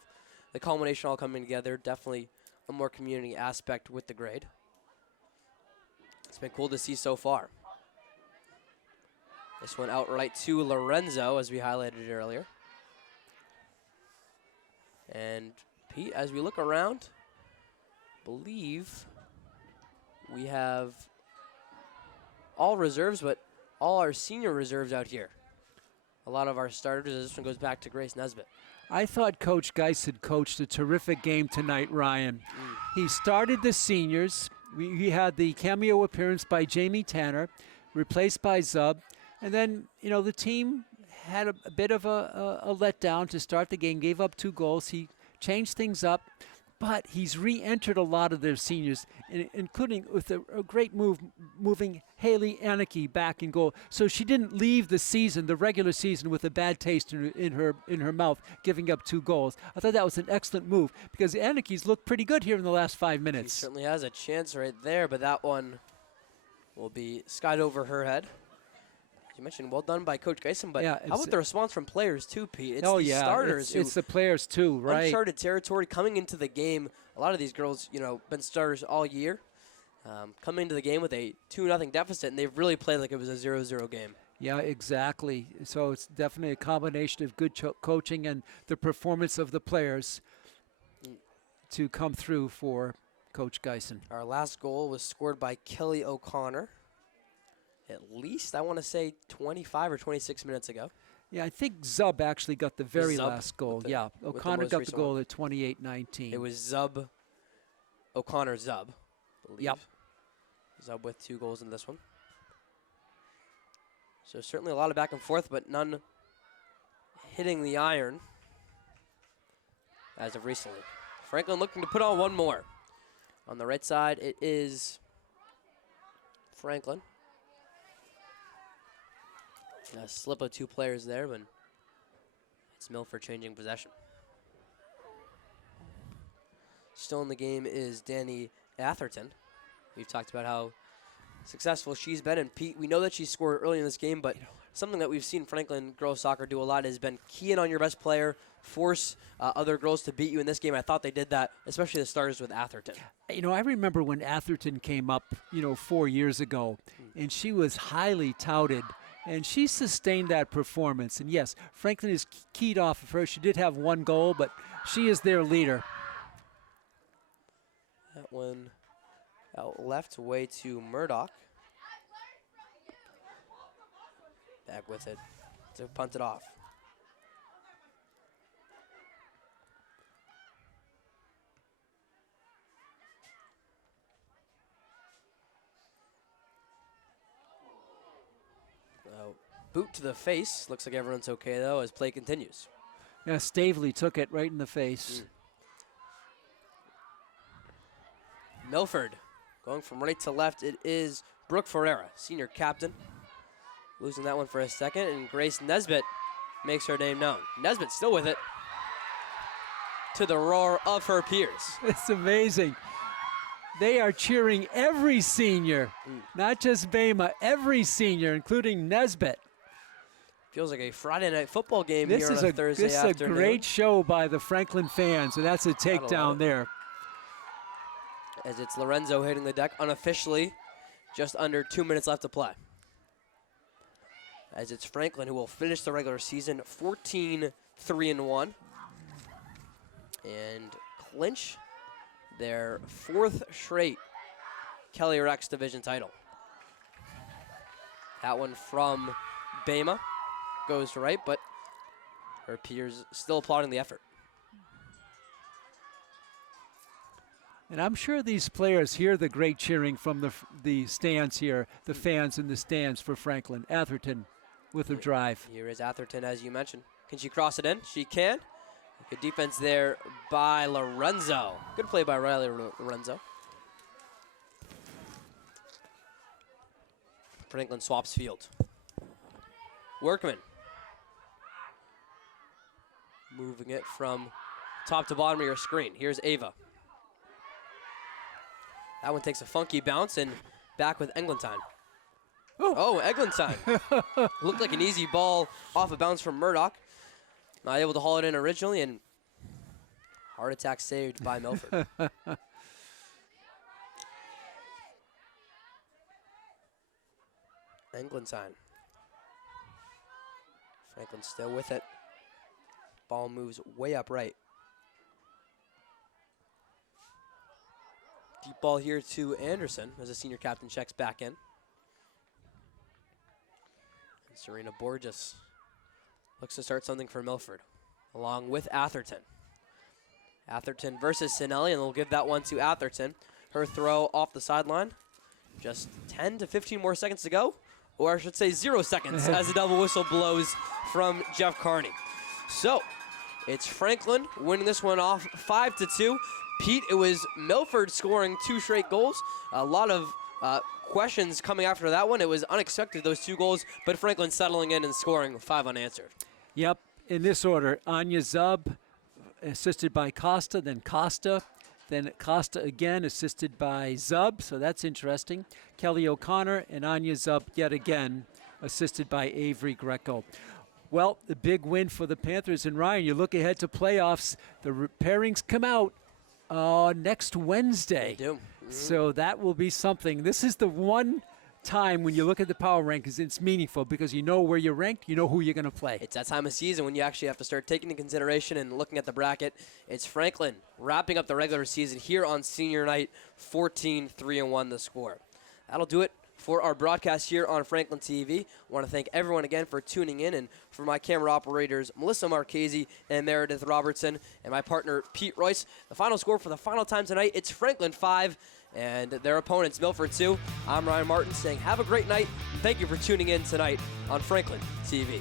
the culmination all coming together. Definitely a more community aspect with the grade. It's been cool to see so far. This one outright to Lorenzo, as we highlighted earlier. And Pete, as we look around, believe we have all reserves, but all our senior reserves out here. A lot of our starters, as this one goes back to Grace Nesbitt. I thought Coach Geis had coached a terrific game tonight, Ryan. He started the seniors. We had the cameo appearance by Jamie Tanner, replaced by Zub. And then, you know, the team had a bit of a letdown to start the game, gave up 2 goals. He changed things up, but he's re-entered a lot of their seniors, including with a great move, moving Haley Aniki back in goal. So she didn't leave the season, the regular season, with a bad taste in her mouth, giving up 2 goals. I thought that was an excellent move because Aniki's looked pretty good here in the last 5 She minutes. certainly has a chance right there, but that one will be skied over her head. You mentioned well done by Coach Geisen, but Yeah, how about the response from players too, Pete? It's oh the yeah, starters. it's the players too, right? Uncharted territory coming into the game. A lot of these girls, you know, been starters all year. Coming into the game with a 2-0 deficit, and they've really played like it was a 0-0 game. Yeah, exactly. So it's definitely a combination of good coaching and the performance of the players to come through for Coach Geisen. Our last goal was scored by Kelly O'Connor. At least, I want to say, 25 or 26 minutes ago. Yeah, I think Zub actually got the very Zub last goal. with the- Yeah, with the O'Connor most got the recent goal one. at 28-19. It was Zub, O'Connor Zub, I believe. Yep. Zub with 2 goals in this one. So certainly a lot of back and forth, but none hitting the iron as of recently. Franklin looking to put on one more. On the right side, it is Franklin. A slip of 2 players there, but it's Milford changing possession. Still in the game is Danny Atherton. We've talked about how successful she's been, and Pete, we know that she scored early in this game, but something that we've seen Franklin girls soccer do a lot has been key in on your best player, force other girls to beat you in this game. I thought they did that, especially the starters with Atherton. You know, I remember when Atherton came up, 4 years ago, and she was highly touted. And she sustained that performance. And yes, Franklin is keyed off of her. She did have 1 goal, but she is their leader. That one out left way to Murdoch. Back with it to punt it off. Boot to the face. Looks like everyone's okay, though, as play continues. Yeah, Stavely took it right in the face. Milford going from right to left. It is Brooke Ferreira, senior captain. Losing that one for a second, and Grace Nesbitt makes her name known. Nesbitt still with it. To the roar of her peers. It's amazing. They are cheering every senior, not just Bama, every senior, including Nesbitt. Feels like a Friday night football game This here is on a Thursday this is afternoon. a great show by the Franklin fans, and that's a takedown there. As it's Lorenzo hitting the deck unofficially, just under 2 minutes left to play. As it's Franklin who will finish the regular season 14-3-1 and clinch their 4th straight Kelly Rex Division title. That one from Bama goes to right, but her peers still applauding the effort. And I'm sure these players hear the great cheering from the stands here, the fans in the stands for Franklin. Atherton with a drive. Here is Atherton, as you mentioned. Can she cross it in? She can. Good defense there by Lorenzo. Good play by Riley Lorenzo. Franklin swaps field. Workman. Moving it from top to bottom of your screen. Here's Ava. That one takes a funky bounce and back with Eglantine. Oh, Eglantine. Looked like an easy ball off a bounce from Murdoch. Not able to haul it in originally, and heart attack saved by Milford. Eglantine. Franklin still with it. Ball moves way upright. Deep ball here to Anderson as the senior captain checks back in. And Serena Borges looks to start something for Milford, along with Atherton. Atherton versus Sinelli, and they'll give that one to Atherton. Her throw off the sideline. Just 10 to 15 more seconds to go, or I should say 0 seconds as the double whistle blows from Jeff Carney. So it's Franklin winning this one off 5-2. Pete, it was Milford scoring 2 straight goals. A lot of questions coming after that one. It was unexpected, those 2 goals, but Franklin settling in and scoring 5 unanswered. Yep, in this order, Anya Zub, assisted by Costa, then Costa again, assisted by Zub, so that's interesting. Kelly O'Connor and Anya Zub yet again, assisted by Avery Greco. Well, the big win for the Panthers. And Ryan, you look ahead to playoffs. The pairings come out next Wednesday. They do. So that will be something. This is the one time when you look at the power rankings, it's meaningful because you know where you're ranked, you know who you're going to play. It's that time of season when you actually have to start taking into consideration and looking at the bracket. It's Franklin wrapping up the regular season here on senior night, 14-3-1 the score. That'll do it for our broadcast here on Franklin TV. I want to thank everyone again for tuning in, and for my camera operators, Melissa Marchese and Meredith Robertson, and my partner, Pete Royce. The final score for the final time tonight, it's Franklin 5, and their opponents, Milford 2. I'm Ryan Martin saying have a great night. Thank you for tuning in tonight on Franklin TV.